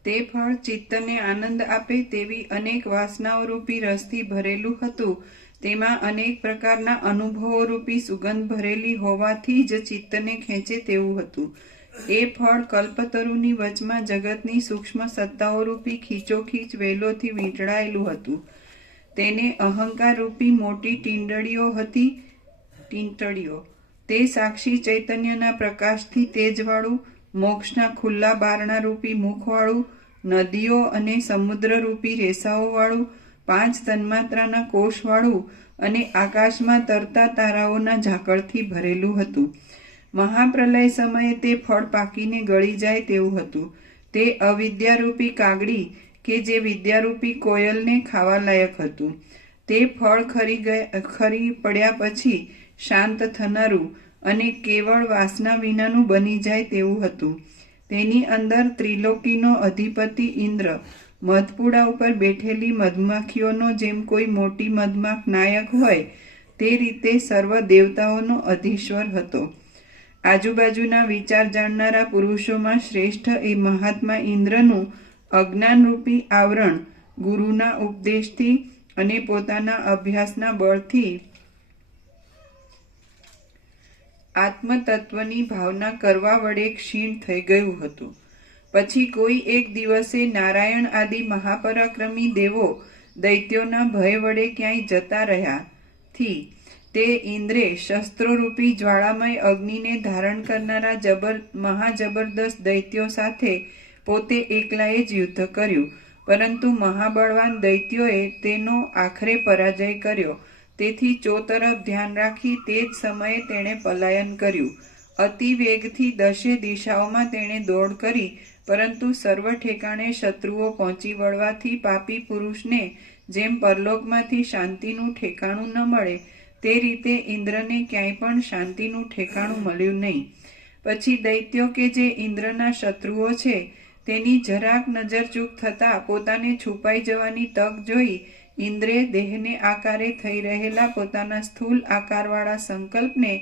તે ફળ ચિત્તને આનંદ આપે તેવી અનેક વાસનાઓ રૂપી રસથી ભરેલું હતું. તેમાં અનેક પ્રકારના અનુભવો રૂપી સુગંધ ભરેલી હોવાથી જ ચિત્તને ખેંચે તેવું હતું. એ ફળ કલ્પતરુની વચમાં જગતની સૂક્ષ્મ સત્તાઓ રૂપી ખીચોખીચ વેલોથી વીંટળાયેલું હતું. તેને અહંકાર રૂપી મોટી ટીંડળીઓ હતી. તે સાક્ષી ચૈતન્યના પ્રકાશથી તેજવાળું, મોક્ષના ખુલ્લા બારણા રૂપી મુખવાળું, નદીઓ અને સમુદ્ર રૂપી રેસાઓવાળું, 5 તન્માત્રાના કોષવાળું અને આકાશમાં તરતા તારાઓના ઝાકળથી ભરેલું હતું. મહાપ્રલય સમયે તે ફળ પાકીને ગળી જાય તેવું હતું. તે અવિદ્યારૂપી કાગડી કે જે વિદ્યારૂપી કોયલને ખાવા લાયક હતું. તે ફળ ખરી પડ્યા પછી શાંત થનારું અને કેવળ વાસના વિનાનું બની જાય તેવું હતું. તેની અંદર ત્રિલોકીનો અધિપતિ ઇન્દ્ર મધપુડા ઉપર બેઠેલી મધમાખીઓનો જેમ કોઈ મોટી મધમાખ નાયક હોય તે રીતે સર્વ દેવતાઓનો અધીશ્વર હતો. આજુબાજુના વિચાર જાણનારા પુરુષોમાં શ્રેષ્ઠ એ મહાત્મા ઇન્દ્રનું અજ્ઞાનરૂપી આવરણ ગુરુના ઉપદેશથી અને પોતાના અભ્યાસના બળથી આત્મતત્વની ભાવના કરવા વડે ક્ષીણ થઈ ગયું હતું. પછી કોઈ એક દિવસે નારાયણ આદિ મહાપરાક્રમી દેવો દૈત્યોના ભય વડે ક્યાંય જતા રહ્યાથી તે ઇન્દ્રે શસ્ત્રોરૂપી જ્વાળામય અગ્નિને ધારણ કરનારા મહાજબરદસ્ત દૈત્યો સાથે પોતે એકલાએ જ યુદ્ધ કર્યું, પરંતુ મહાબળવાન દૈત્યોએ તેનો આખરે પરાજય કર્યો. તેથી ચોતરફ ધ્યાન રાખી તે જ સમયે તેણે પલાયન કર્યું. અતિ વેગથી 10 દિશાઓમાં તેણે દોડ કરી, પરંતુ સર્વ ઠેકાણે શત્રુઓ પહોંચી વળવાથી પાપી પુરુષને જેમ પરલોકમાંથી શાંતિનું ઠેકાણું ન મળે તે રીતે ઇન્દ્રને ક્યાંય પણ શાંતિનું ઠેકાણું મળ્યું નહીં. પછી દૈત્યો કે જે ઇન્દ્રના શત્રુઓ છે તેની જરાક નજરચૂક થતાં પોતાને છુપાઈ જવાની તક જોઈ ઇન્દ્રે દેહને આકારે થઈ રહેલા પોતાના સ્થૂલ આકારવાળા સંકલ્પને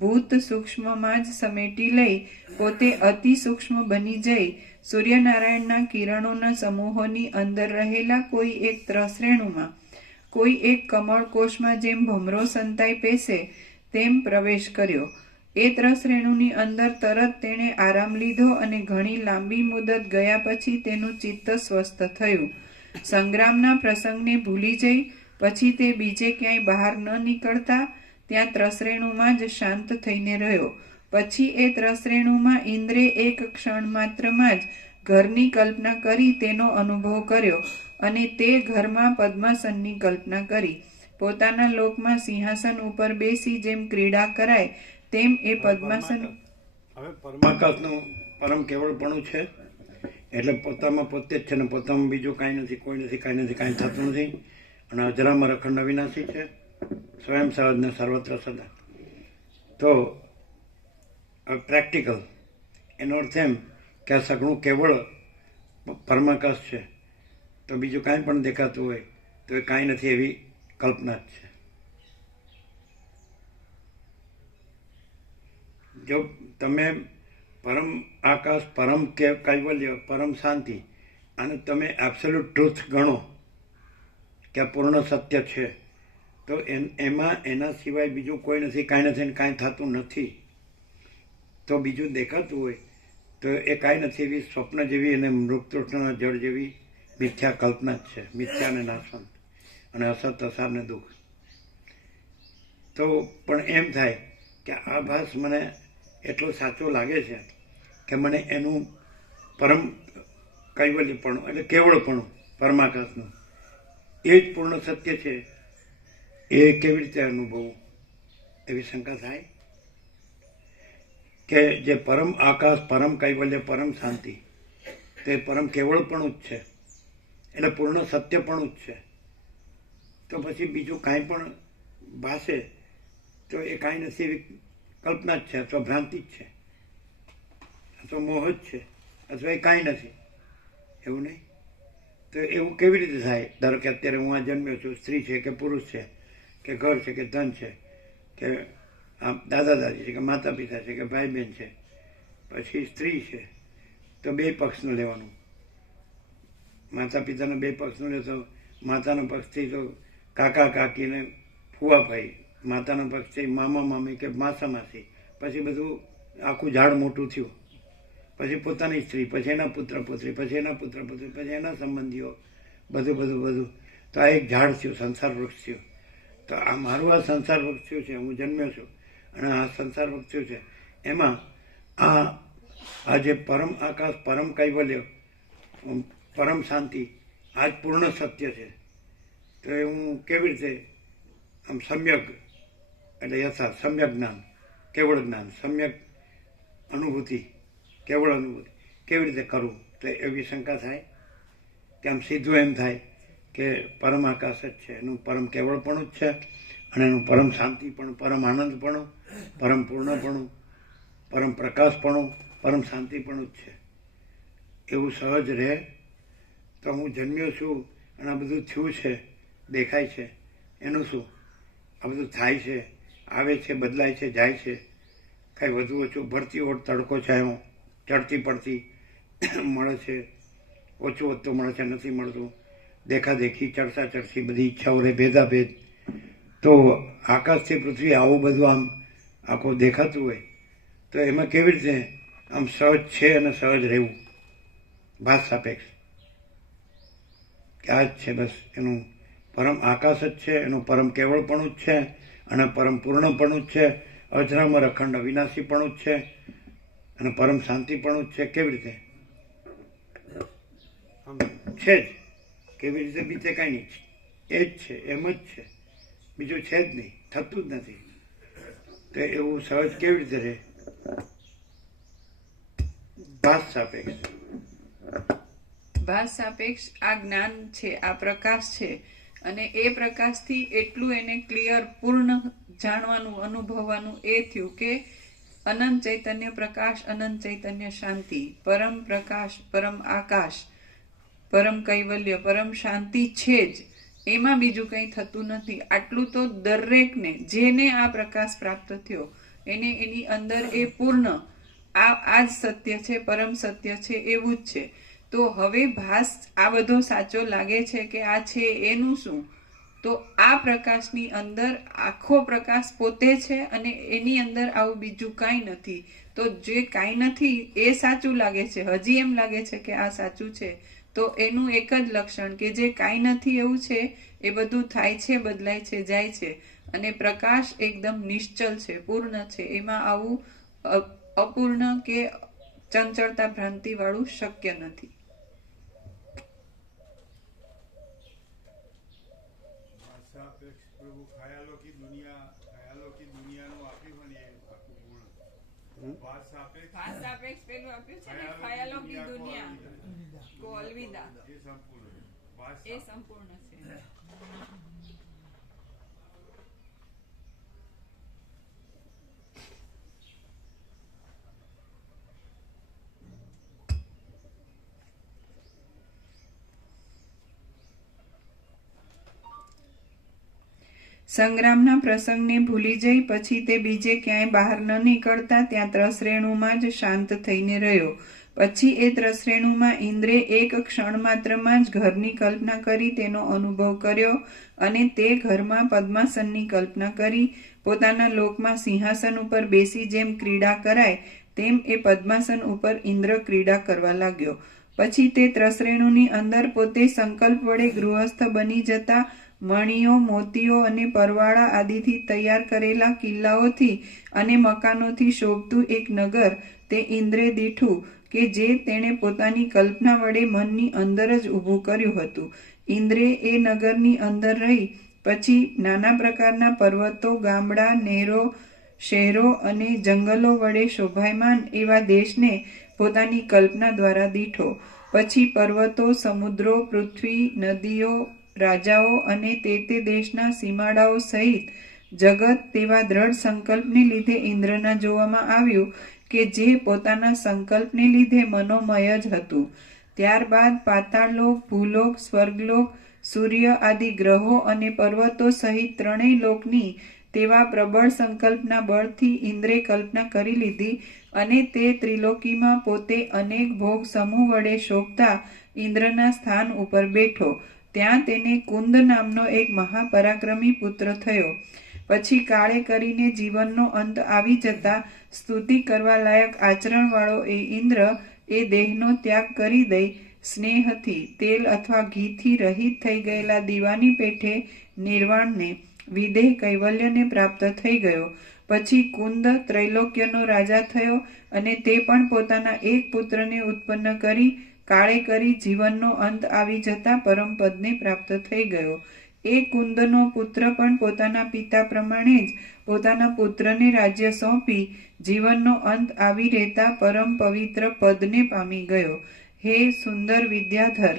ભૂત સૂક્ષ્મમાં જ સમેટી લઈ પોતે અતિ સૂક્ષ્મ બની જઈ સૂર્યનારાયણના કિરણોના સમૂહોની અંદર રહેલા કોઈ એક ત્રસરેણુમાં, કોઈ એક કમળકોષમાં જેમ ભમરો સંતાઈ પેસે તેમ પ્રવેશ કર્યો. એ ત્રસરેણુની અંદર તરત તેણે આરામ લીધો અને ઘણી લાંબી મુદત ગયા પછી તેનું ચિત્ત સ્વસ્થ થયું. સંગ્રામના પ્રસંગને ભૂલી જઈ પછી તે બીજે ક્યાંય બહાર ન નીકળતા ત્યાં ત્રસરેણુમાં જ શાંત થઈને રહ્યો. પછી એ ત્રસરેણુમાં ઇન્દ્રે એક ક્ષણ માત્રમાં જ ઘરની કલ્પના કરી તેનો અનુભવ કર્યો અને તે ઘરમાં પદ્માસનની કલ્પના કરી. પોતાના લોકમાં સિંહાસન ઉપર બેસી જેમ ક્રીડા કરાય તેમ એ પદ્માસન. હવે પરમાકાશનું પરમ કેવળપણું છે એટલે પોતામાં પોતે જ છે ને પોતામાં બીજું કાંઈ નથી, કોઈ નથી, કાંઈ નથી, કાંઈ થતું નથી અને અજરામર અખંડ અવિનાશી છે, સ્વયં સહજ ને સર્વત્ર સદા. તો પ્રેક્ટિકલ એનો અર્થ એમ કે આ સઘળું કેવળ પરમાકાશ છે, તો બીજું કાંઈ પણ દેખાતું હોય તો એ કાંઈ નથી એવી કલ્પના જ છે. જો તમે પરમ આકાશ, પરમ કૈવલ્ય, પરમ શાંતિ અને તમે એબ્સોલ્યુટ ટ્રુથ ગણો કે પૂર્ણ સત્ય છે, તો એમાં એના સિવાય બીજું કોઈ નથી, કાંઈ નથી, કાંઈ થતું નથી. તો બીજું દેખાતું હોય તો એ કાંઈ નથી એવી સ્વપ્ન જેવી અને મૃગતૃષ્ણના જળ જેવી મિથ્યા કલ્પના જ છે, મિથ્યા અને નાશવંત અને અસત અસાર ને દુઃખ. તો પણ એમ થાય કે આ ભાસ મને એટલો સાચો લાગે છે કે મને એનું પરમ કૈવલ્યપણું એટલે કેવળપણું પરમાકાશનું એ જ પૂર્ણ સત્ય છે, એ કેવી રીતે અનુભવવું એવી શંકા થાય કે જે પરમ આકાશ, પરમ કૈવલ્ય, પરમ શાંતિ તે પરમ કેવળપણું જ છે એટલે પૂર્ણ સત્યપણું જ છે. તો પછી બીજું કાંઈ પણ ભાષે તો એ કાંઈ નથી એવી કલ્પના જ છે અથવા ભ્રાંતિ જ છે અથવા મોહ જ છે અથવા એ કાંઈ નથી, એવું નહીં. તો એવું કેવી રીતે થાય? ધારો કે અત્યારે હું આ જન્મ્યો છું, સ્ત્રી છે કે પુરુષ છે કે ઘર છે કે ધન છે કે દાદા દાદી છે કે માતા પિતા છે કે ભાઈ બહેન છે, પછી સ્ત્રી છે તો બે પક્ષનું લેવાનું. માતા પિતાનો બે પક્ષનું લે તો માતાનો પક્ષથી તો કાકા કાકીને ફુવા ભાઈ, માતાનો પક્ષથી મામા મામી કે માસા માસી, પછી બધું આખું ઝાડ મોટું થયું, પછી પોતાની સ્ત્રી, પછી એના પુત્ર પુત્રી, પછી એના પુત્ર પુત્રી, પછી એના સંબંધીઓ, બધું. તો આ એક ઝાડ થયું, સંસાર વૃક્ષ થયું. તો આ મારું આ સંસાર વૃક્ષ થયું છે, હું જન્મ્યો છું અને આ સંસાર વૃક્ષ થયું છે, એમાં આ જે પરમ આકાશ, પરમ કૈવલ્ય, પરમ શાંતિ આ જ પૂર્ણ સત્ય છે. તો એ હું કેવી રીતે આમ સમ્યક એટલે યથાર્થ, સમ્યક જ્ઞાન, કેવળ જ્ઞાન, સમ્યક અનુભૂતિ, કેવળ અનુભૂતિ કેવી રીતે કરવું? તો એવી શંકા થાય કે આમ સીધું એમ થાય કે પરમ આકાશ જ છે, એનું પરમ કેવળપણું જ છે અને એનું પરમ શાંતિપણું, પરમ આનંદપણું, પરમ પૂર્ણપણું, પરમ પ્રકાશપણું, પરમ શાંતિપણું જ છે. એવું સહજ રહે તો હું જન્મ્યો છું અને આ બધું થયું છે, દેખાય છે, એનું શું? આ બધું થાય છે, આવે છે, બદલાય છે, જાય છે, કાંઈ વધુ ઓછું ભરતી ઓળ તડકો છાંયો, ચડતી પડતી મળે છે, ઓછું વધતું મળે છે, નથી મળતું, દેખાદેખી, ચર્ચા ચર્ચી, બધી ઈચ્છાઓ રે ભેદાભેદ. તો આકાશથી પૃથ્વી આવું બધું આમ આખું દેખાતું હોય તો એમાં કેવી રીતે આમ સહજ છે અને સહજ રહેવું? ભાસ સાપેક્ષ કે આ જ છે, બસ એનું પરમ આકાશ જ છે, એનું પરમ કેવળપણું જ છે અને પરમ પૂર્ણપણું જ છે, અજરામર અખંડ અવિનાશીપણું જ છે અને પરમ શાંતિપણું જ છે. કેવી રીતે આમ છે જ, કેવી રીતે બીજે કાંઈ નહીં, એ જ છે, એમ જ છે, બીજું છે જ નહીં, થતું જ નથી. તો એવું સહજ કેવી રીતે રહે? ભાસ સાપેક્ષ. ભાસ સાપેક્ષ આ જ્ઞાન છે, આ પ્રકાશ છે, અને એ પ્રકાશથી એટલું એને ક્લિયર પૂર્ણ જાણવાનું, અનુભવવાનું એ થયું કે અનંત ચૈતન્ય પ્રકાશ, અનંત ચૈતન્ય શાંતિ, પરમ પ્રકાશ, પરમ આકાશ, પરમ કૈવલ્ય, પરમ શાંતિ છે જ, એમાં બીજું કંઈ થતું નથી. આટલું તો દરેકને, જેને આ પ્રકાશ પ્રાપ્ત થયો એને એની અંદર એ પૂર્ણ આ જ સત્ય છે, પરમ સત્ય છે, એવું જ છે. તો હવે ભાસ આ બધો સાચો લાગે છે કે આ છે, એનું શું? તો આ પ્રકાશની અંદર આખો પ્રકાશ પોતે છે અને એની અંદર આવું બીજું કાંઈ નથી. તો જે કાંઈ નથી એ સાચું લાગે છે, હજી એમ લાગે છે કે આ સાચું છે. તો એનું એક જ લક્ષણ કે જે કાંઈ નથી એવું છે, એ બધું થાય છે, બદલાય છે, જાય છે, અને પ્રકાશ એકદમ નિશ્ચલ છે, પૂર્ણ છે. એમાં આવું અપૂર્ણ કે ચંચળતા ભ્રાંતિ વાળું શક્ય નથી. प्रभु ख्यालों की दुनियाનું આપ્યું હોય ને એ આખું પૂર્ણ ભાસ સાપેક્ષ પેલું આપ્યું છે ને, ખ્યાલોं की दुनिया को अलविदा, એ સંપૂર્ણ ભાસ એ સંપૂર્ણ છે. સંગ્રામના પ્રસંગને ભૂલી જઈ પછી તે બીજે ક્યાંય બહાર ન નીકળતા ત્યાં ત્રસરેણુમાં જ શાંત થઈને રહ્યો. પછી એ ત્રસરેણુમાં ઇન્દ્રે એક ક્ષણ માત્રમાં જ ઘરની કલ્પના કરી તેનો અનુભવ કર્યો અને તે ઘરમાં પદ્માસનની કલ્પના કરી. પોતાના લોકમાં સિંહાસન ઉપર બેસી જેમ ક્રીડા કરાય તેમ એ પદ્માસન ઉપર ઇન્દ્ર ક્રીડા કરવા લાગ્યો. પછી તે ત્રસરેણુની અંદર પોતે સંકલ્પ વડે ગૃહસ્થ બની જતા મણીઓ, મોતીઓ અને પરવાળા આદિથી તૈયાર કરેલા કિલ્લાઓથી અને મકાનોથી શોભતું એક નગર તે ઇન્દ્રે દીઠું કે જે તેણે પોતાની કલ્પના વડે મનની અંદર જ ઊભું કર્યું હતું. ઇન્દ્રે એ નગરની અંદર રહી પછી નાના પ્રકારના પર્વતો, ગામડા, નહેરો, શહેરો અને જંગલો વડે શોભાયમાન એવા દેશને પોતાની કલ્પના દ્વારા દીઠો. પછી પર્વતો, સમુદ્રો, પૃથ્વી, નદીઓ, રાજાઓ અને તે દેશના સીમાડાઓ સહિત જગત તેવા દ્રઢ સંકલ્પને લીધે ઇન્દ્રના જોવામાં આવ્યું કે જે પોતાના સંકલ્પને લીધે મનોમય જ હતું. ત્યારબાદ પાતાળલોક, ભૂલોક, સ્વર્ગલોક, સૂર્ય આદિ ગ્રહો અને પર્વતો સહિત ત્રણેય લોકની તેવા પ્રબળ સંકલ્પના બળથી ઇન્દ્રે કલ્પના કરી લીધી અને તે ત્રિલોકીમાં પોતે અનેક ભોગ સમૂહ વડે શોભતા ઇન્દ્રના સ્થાન ઉપર બેઠો. ત્યાં તેને કુંદ નામનો એક મહાપરાક્રમી પુત્ર થયો. પછી કાળે કરીને જીવનનો અંત આવી જતા સ્તુતિ કરવા લાયક આચરણવાળો એ ઇન્દ્ર એ દેહનો ત્યાગ કરી દઈ સ્નેહથી તેલ અથવા ઘીથી રહિત થઈ ગયેલા દીવાની પેઠે નિર્વાણને વિદેહ કૈવલ્યને પ્રાપ્ત થઈ ગયો. પછી કુંદ ત્રૈલોક્યનો રાજા થયો અને તે પણ પોતાના એક પુત્રને ઉત્પન્ન કરી કાળે કરી જીવનનો અંત આવી જતા પરમપદને પ્રાપ્ત થઈ ગયો. એ કુંદનો પુત્ર પણ પોતાના પિતા પ્રમાણે જ પોતાના પુત્રને રાજ્ય સોંપી જીવનનો અંત આવી રહેતા પરમ પવિત્ર પદને પામી ગયો. હે સુંદર વિદ્યાધર,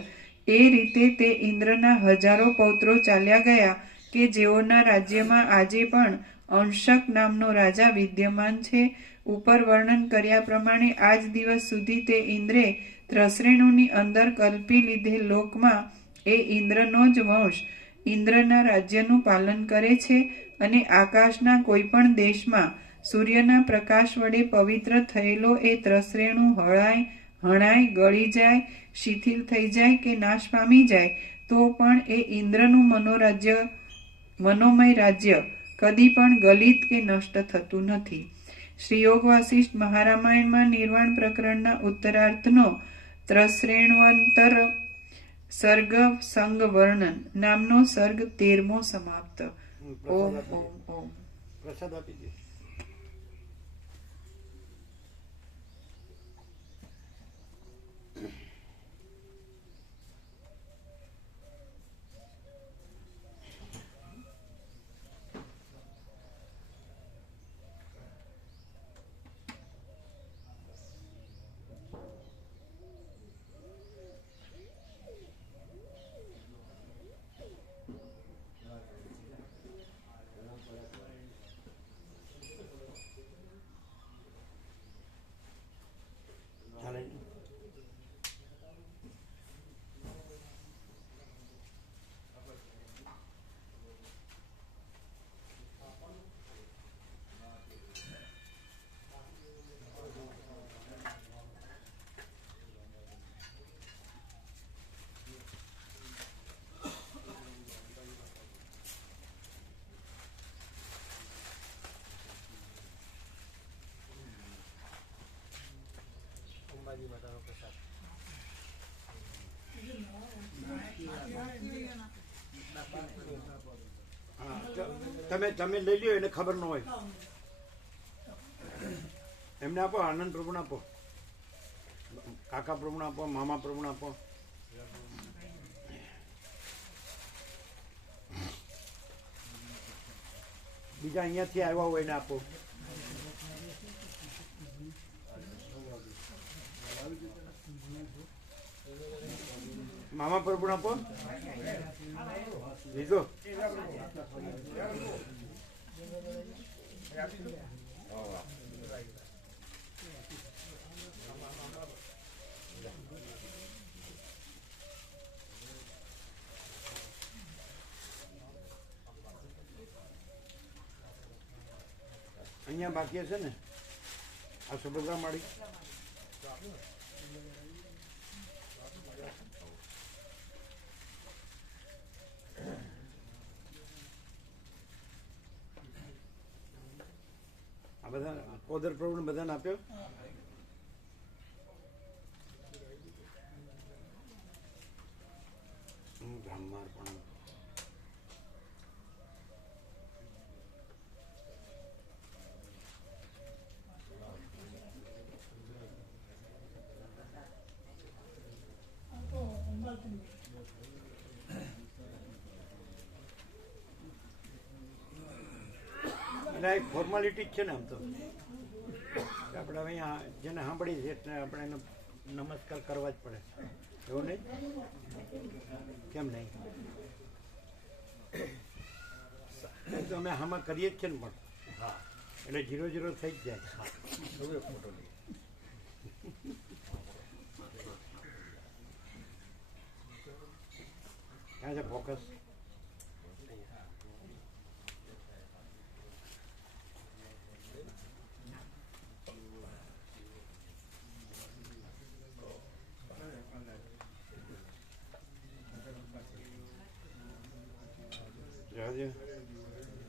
એ રીતે તે ઇન્દ્રના હજારો પૌત્રો ચાલ્યા ગયા કે જેઓના રાજ્યમાં આજે પણ અંશક નામનો રાજા વિદ્યમાન છે. ઉપર વર્ણન કર્યા પ્રમાણે આજ દિવસ સુધી તે ઇન્દ્રે ત્રસરેણુની અંદર કલ્પી લીધે લોકમાં એ ઇન્દ્રનો જ વંશ ઇન્દ્રના રાજ્યનું પાલન કરે છે અને આકાશના કોઈ પણ દેશમાં સૂર્યના પ્રકાશ વડે પવિત્ર થયેલો એ ત્રસરેણુ હળાય, હણાય, ગળી જાય, શિથિલ થઈ જાય કે નાશ પામી જાય તો પણ એ ઇન્દ્રનું મનોમય રાજ્ય કદી પણ ગલિત કે નષ્ટ થતું નથી. શ્રી યોગ વાસિષ્ઠ મહારામાયણમાં નિર્વાણ પ્રકરણના ઉત્તરાર્થનો ત્રશ્રેણવંતર સર્ગ સંગ વર્ણન નામનો સર્ગ 13મો સમાપ્ત. ઓમ ઓમ ઓમ. પ્રસાદ આપી દે. ચાલે. તમે લઈ લ્યો, એને ખબર ન હોય. એમને આપો, આનંદ પ્રભુને આપો, કાકા પ્રભુને આપો, મામા પ્રભુને આપો. બીજા અહીંયાથી આવ્યા હોય એને આપો. મામા પ્રભુને આપો. લીધો. અહીંયા બાકી હશે ને આ સુભદ્રા માળી. આ બધા કોદર પ્રભુને બધાને આપ્યો. બ્રહ્માર પણ એટલે એક ફોર્માલિટી જ છે ને. આમ તો આપણે અહીંયા જેને સાંભળી છે એટલે આપણે એને નમસ્કાર કરવા જ પડે, એવું નહીં? કેમ નહીં? તો અમે આમાં કરીએ જ છે ને પણ. એટલે 0-0 થઈ જ જાય. ક્યાં છે ફોકસ?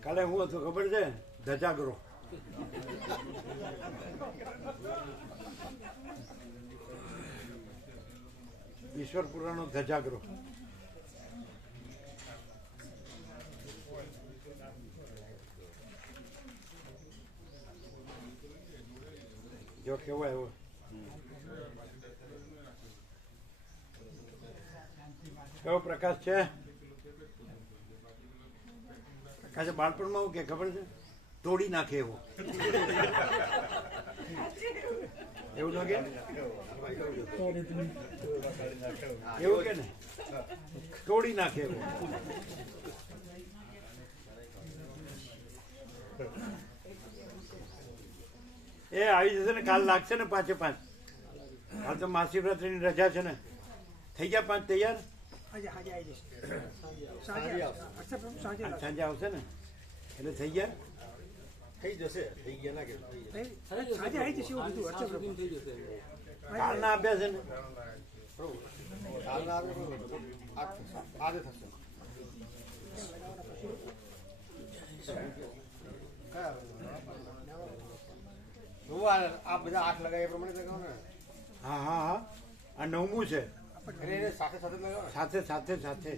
કાલે હું હતું ખબર છે? ધજાગરો. ઈશ્વરપુરાનો ધજાગરો. જો કેવો આવ્યો. કેવો પ્રકાશ છે? કાશે બાળપણમાં હું કે ખબર છે? તોડી નાખે એવો. એવું ન કે? એવું કે ને? તોડી નાખે એવો. એ આવી જશે ને, કાલ લાગશે ને 5 5. કાલ તો મહાશિવરાત્રીની રજા છે ને. થઈ ગયા 5 તૈયાર? સાંજે આવશે ને એટલે થઈ ગયા. થઈ જશે. થઈ ગયા ના કે કાલના આપ્યા છે ને આજે થશે આ બધા 8 લગાવ્યા પ્રમાણે લગાવો ને. હા હા હા આ 9મું છે એને સાથે સાથે લગાવો ને. સાથે સાથે સાથે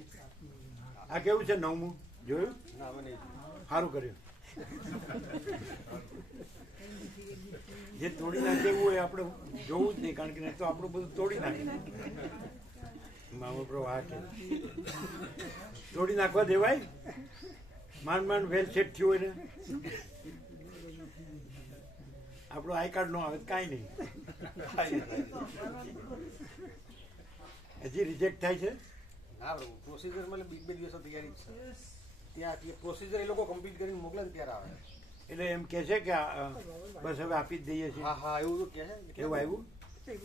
આ કેવું છે 9મું જોયું ના હવે નહીં. સારું કર્યું જે તોડી નાખે એવું હોય આપણે જોવું જ નહીં કારણ કે નહીં તો આપણું બધું તોડી નાખે મામો પ્રો આ કે તોડી નાખવા દેવાય માંડ માંડ વેલ સેટ થયું હોય ને આપણું આઈ કાર્ડ નો આવે તો કાંઈ નહીં હજી રિજેક્ટ થાય છે ના બરોબર પ્રોસિજર માં 2 દિવસ તૈયારી છે ત્યાં પ્રોસિજર એ લોકો કમ્પ્લીટ કરીને મોકલે ને ત્યારે આવે. એટલે એમ કે છે કે બસ હવે આપી જ દઈએ છીએ હા હા એવું તો કહે છે. એવું આવ્યું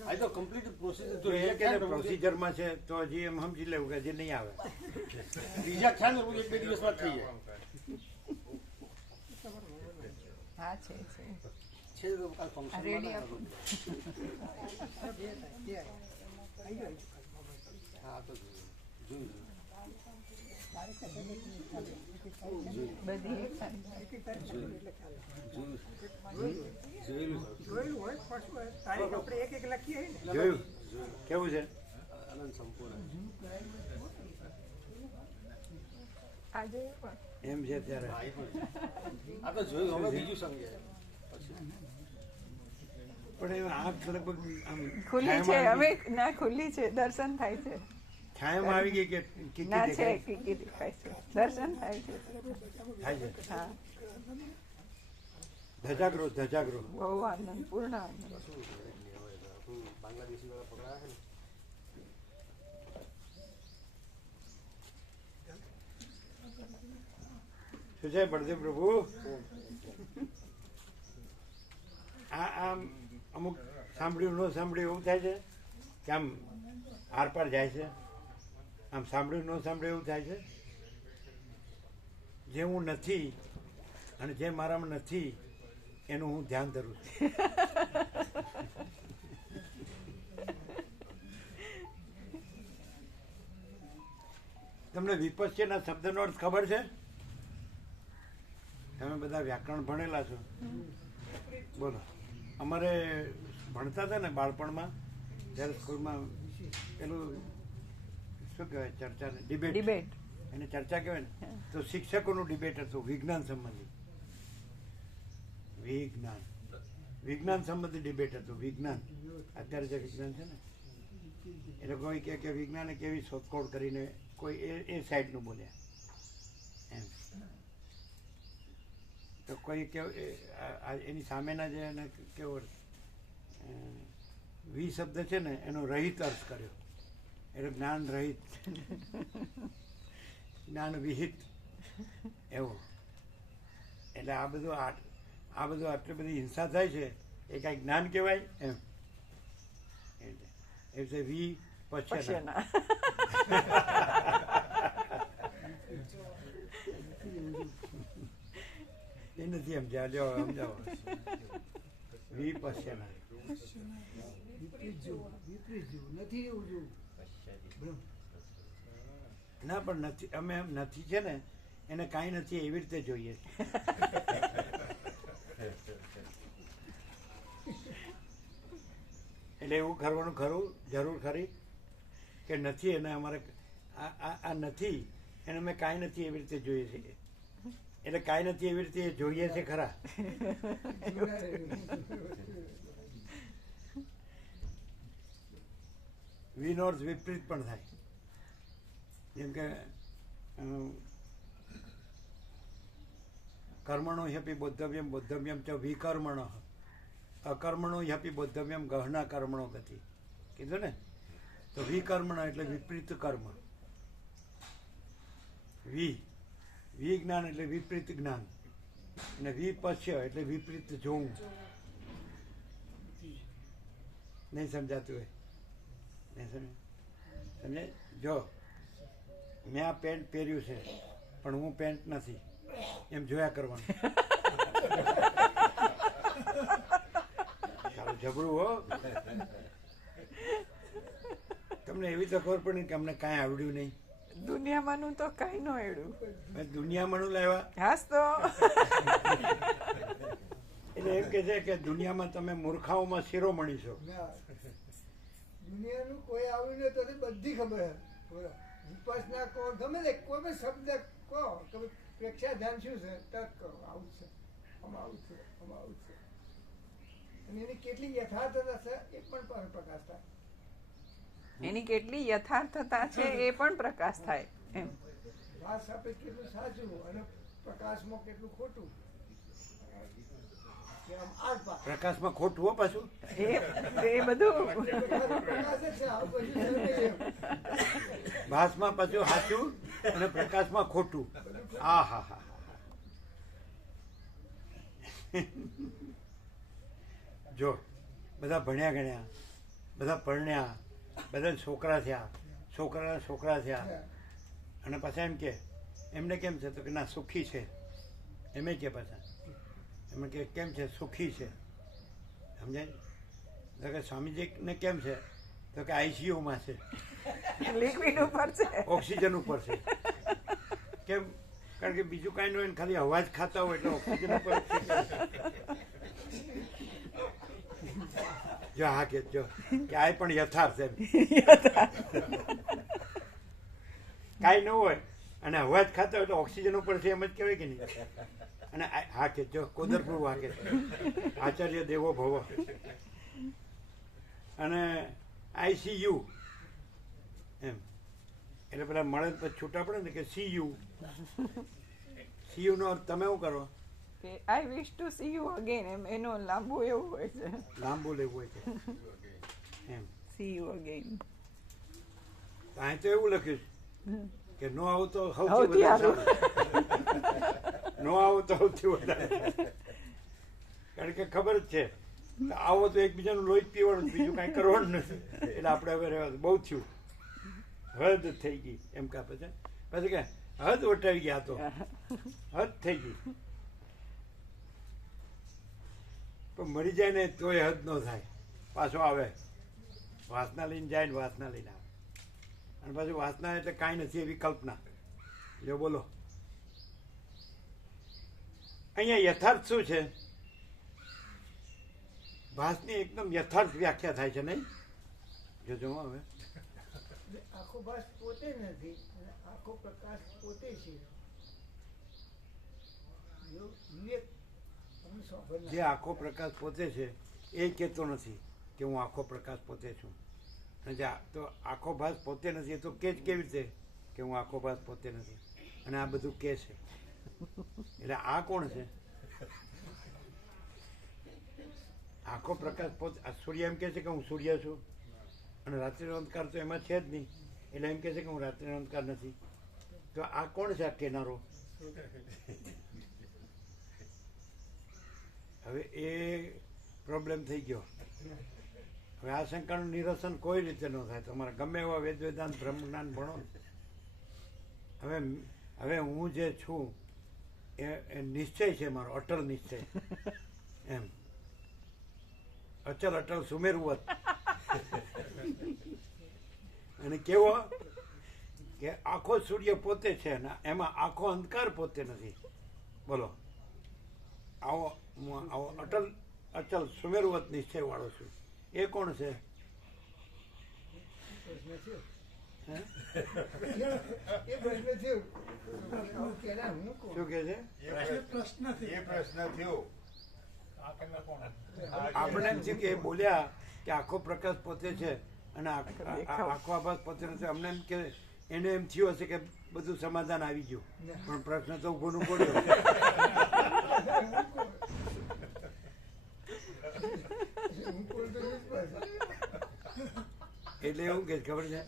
આ તો કમ્પ્લીટ પ્રોસિજર તો એ કે પ્રોસિજરમાં છે તો હજી એમ સમજી લેવું કે હજી નહીં આવે બીજા ખ્યાલ ને 1-2 દિવસમાં થઈ જાય હા છે છે તો કાલ ફંક્શન રેડી આપો હા તો જોયું બધી જોયું કેવું છે આનંદ સંપૂર્ણ આજે એમ છે ત્યારે આ તો જોયું હવે બીજું સમજે પણ એ આંખ લગભગ આમ ખુલ્લી છે હવે ના ખુલ્લી છે દર્શન થાય છે છાયામાં આવી ગઈ કે કીકી ના છે દેખાય? કીકી દેખાય છે દર્શન થાય છે થાય છે હા ધજાગરો ધજાગરો બહુ આનંદ પૂર્ણ આનંદ બાંગ્લાદેશી વાળા પકડાયા છે ને શું છે બળદેવ પ્રભુ આ આમ અમુક સાંભળ્યું ન સાંભળ્યું એવું થાય છે કે આમ આરપાર જાય છે આમ સાંભળ્યું ન સાંભળ્યું એવું થાય છે જે હું નથી અને જે મારામાં નથી એનું હું ધ્યાન ધરું છું તમને વિપસ્યના શબ્દનો અર્થ ખબર છે તમે બધા વ્યાકરણ ભણેલા છો બોલો અમારે ભણતા હતા ને બાળપણમાં ત્યારે સ્કૂલમાં પેલું શું કહેવાય ચર્ચા ડિબેટ એને ચર્ચા કહેવાય ને તો શિક્ષકોનું ડિબેટ હતું વિજ્ઞાન સંબંધી વિજ્ઞાન સંબંધી ડિબેટ હતું વિજ્ઞાન અત્યારે જે વિજ્ઞાન છે ને એટલે કોઈ કહે કે વિજ્ઞાને કેવી શોધખોળ કરીને કોઈ એ સાઈડનું બોલ્યા એમ તો કોઈ કેવું એની સામેના જે એને કેવો વી શબ્દ છે ને એનો રહિત અર્થ કર્યો એટલે જ્ઞાન રહિત જ્ઞાન વિહિત એવો એટલે આ બધું આટલી બધી હિંસા થાય છે એ કાંઈ જ્ઞાન કહેવાય એમ એટલે વી પશ્યના એ નથી સમજાવો વી પશ્યના નથી એવું જોવું ના પણ નથી અમે એમ નથી છે ને એને કાંઈ નથી એવી રીતે જોઈએ એટલે એવું કરવાનું ખરું જરૂર ખરી કે નથી એને અમારે આ નથી એને અમે કાંઈ નથી એવી રીતે જોઈએ છીએ એટલે કાંઈ નથી એવી રીતે જોઈએ છે ખરા વીનો અર્થ વિપરીત પણ થાય જેમ કે કર્મણો હ્યપી બોદ્ધવ્યમ ચ વિકર્મણ અકર્મણો હ્યપી બોદ્ધવ્યમ ગહના કર્મણો ગતિ કીધું ને તો વિકર્મણ એટલે વિપરીત કર્મ વિજ્ઞાન એટલે વિપરીત જ્ઞાન અને વિપશ્ય એટલે વિપરીત જોવું નહીં સમજાતું હોય નહીં સમજે જો મેં આ પેન્ટ પહેર્યું છે પણ હું પેન્ટ નથી એમ જોયા કરવાનું જબરું હો તમને એવી તો ખબર પડી કે અમને કાંઈ આવડ્યું નહીં. દુનિયામાંનું તો કાંઈ ન એડું. દુનિયામાંનું લાવ્યા હાસ તો એટલે એમ કે છે કે દુનિયામાં તમે મૂર્ખાઓમાં શિરોમણી છો. ના, દુનિયાનું કોઈ આવ્યું નહીં તો બધી ખબર હે. બોલો, વિપસના કહો, ગમે તે કોઈ પણ શબ્દ કહો કે પ્રેક્ષા ધ્યાન શું છે, તરત કહો આવું છે, આમાં આવું છે, આમાં આવું છે. અને એની કેટલી યથાર્થતા છે એ પણ પ્રકાશ થાય. એની કેટલી યથાર્થતા છે એ પણ પ્રકાશ થાય એમ. વાત સાપે કેટલું સાચું અને પ્રકાશમાં કેટલું ખોટું. કે આમ આડ પાડ. પ્રકાશમાં ખોટું હો પાછું. એ બધું પ્રકાશ જ છે, આવું કશું છે નહીં એમ. ભાસમાં પાછું સાચું અને પ્રકાશમાં ખોટું. આ હા હા. જો બધા ભણ્યા ગણ્યા, બધા પરણ્યા, બધા છોકરા થયા, છોકરાના છોકરા થયા, અને પાછા એમ કે એમને કેમ છે તો કે ના સુખી છે. એમે કે પાછા એમ કે કેમ છે સુખી છે. સમજાય? તો કે સ્વામીજીને કેમ છે તો કે આઈસીયુમાં છે, લિક્વિડ ઉપર છે, ઓક્સિજન ઉપર છે. કેમ? કારણ કે બીજું કાંઈ ન હોય ને ખાલી અવાજ ખાતા હોય એટલે ઓક્સિજન ઉપર જ છે. જો હા કે જો કે આ પણ યથાર્થ એમ. કાંઈ ન હોય અને અવાજ ખાતા હોય તો ઓક્સિજન ઉપર છે એમ જ કહેવાય કે નહીં. અને હા કે જો કોદરપુર હા કે આચાર્ય દેવો ભવ અને આઈસીયુ એમ એટલે પેલા મળે પછી છૂટા પડે ને કે સીયુ. સીયુ નો અર્થ તમે શું કરો? કે I wish to see you again એમ. એનું લાંબુ એવું હોય છે, લાંબુ લેવું હોય છે એમ. C you again. અહીં તો એવું લખ્યું છે કે નો આવું તો સૌથી સૌથી વધારે સારું. સારું. નો આવું તો સૌથી વધારે. કારણ કે ખબર જ છે કે આવો તો એકબીજાનું લોહી જ પીવાનું, બીજું કાંઈ કરવાનું નથી. એટલે આપણે હવે રહેવા બહુ થયું, હદ થઈ ગઈ એમ કાપે છે. પછી કે હદ વટાવી ગયા તો હદ થઈ ગઈ. પણ મરી જાય ને તોય હદ ન થાય. પાછો આવે, વાસના લઈને જાય ને વાસના લઈને આવે. અને પાછું વાસના એટલે કાંઈ નથી એવી કલ્પના. જો બોલો અહીંયા યથાર્થ શું છે? ભાસની એકદમ યથાર્થ વ્યાખ્યા થાય છે નહીં? જોજો હવે આખો ભાસ પોતે નથી અને આખો પ્રકાશ પોતે છે. જો વિવેક તમને સ્વાભાવિક જે આખો પ્રકાશ પોતે છે એ કહેતો નથી કે હું આખો પ્રકાશ પોતે છું. અને જે તો આખો ભાસ પોતે નથી એ તો કે જ કેવી રીતે કે હું આખો ભાસ પોતે નથી, અને આ બધું કે છે. એટલે આ કોણ છે? આખો પ્રકાશ પોતે. આ સૂર્ય એમ કહે છે કે હું સૂર્ય છું, અને રાત્રિનો અંધકાર તો એમાં છે જ નહીં, એટલે એમ કહે છે કે હું રાત્રિનો અંધકાર નથી. તો આ કોણ છે આ કેનારો? હવે એ પ્રોબ્લેમ થઈ ગયો. હવે આ શંકાનું નિરસન કોઈ રીતે ન થાય. તમારે ગમે એવા વેદ વેદાંત બ્રહ્મ જ્ઞાન ભણો. હવે હું જે છું એ નિશ્ચય છે મારો, અટલ નિશ્ચય એમ. અચલ અટલ સુમેરુવત. અને કેવો કે આખો સૂર્ય પોતે છે ને એમાં આખો અંધકાર પોતે નથી. બોલો, આવો અટલ અચલ સુમેરુવત નિશ્ચય વાળો છું. એ કોણ છે? પ્રશ્ન થયો. હે? એ પ્રશ્ન થયો. આવું કહેલા હું કોણ? શું કે છે? એ પ્રશ્ન થયો. આપણે એમ છે કે એ બોલ્યા કે આખો પ્રકાશ પોતે છે અને આખો આભાસ પોતે નથી. અમને એમ કે એને એમ થયું હશે કે બધું સમાધાન આવી ગયું, પણ પ્રશ્ન તો ઉભો નું પડ્યો. હું કોણ તો એ જ પ્રશ્ન. એટલે એવું કે ખબર છે,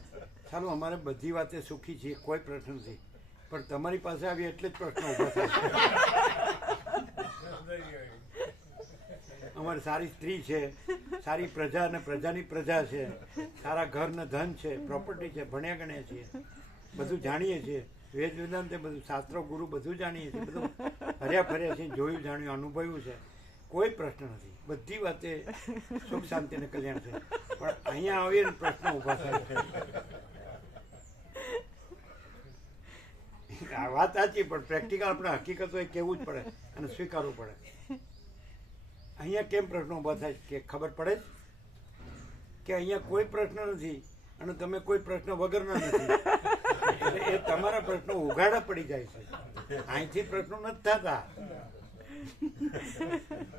ચાલો અમારે બધી વાતે સુખી છીએ, કોઈ પ્રશ્ન નથી, પણ તમારી પાસે આવી એટલે જ પ્રશ્ન ઉભો થાય. અમારી સારી સ્ત્રી છે, સારી પ્રજા અને પ્રજાની પ્રજા છે, સારા ઘર ને ધન છે, પ્રોપર્ટી છે, ભણ્યા ગણ્યા છીએ, બધું જાણીએ છીએ, વેદ વેદાંત બધું શાસ્ત્રો ગુરુ બધું જાણીએ છીએ, બધું હર્યા ફર્યા છીએ, જોયું જાણ્યું અનુભવ્યું છે. કોઈ પ્રશ્ન નથી, બધી વાતે સુખ શાંતિ અને કલ્યાણ છે. પણ અહીંયા આવીને પ્રશ્ન ઊભા થાય છે. આ વાત સાચી, પણ પ્રેક્ટિકલ આપણે હકીકતો એ કહેવું જ પડે અને સ્વીકારવું પડે. અહીંયા કેમ પ્રશ્નો ઊભા થાય કે ખબર પડે જ કે અહીંયા કોઈ પ્રશ્ન નથી અને તમે કોઈ પ્રશ્ન વગરના નથી, એટલે એ તમારા પ્રશ્નો ઉઘાડા પડી જાય છે. અહીંથી પ્રશ્નો નથી થતા,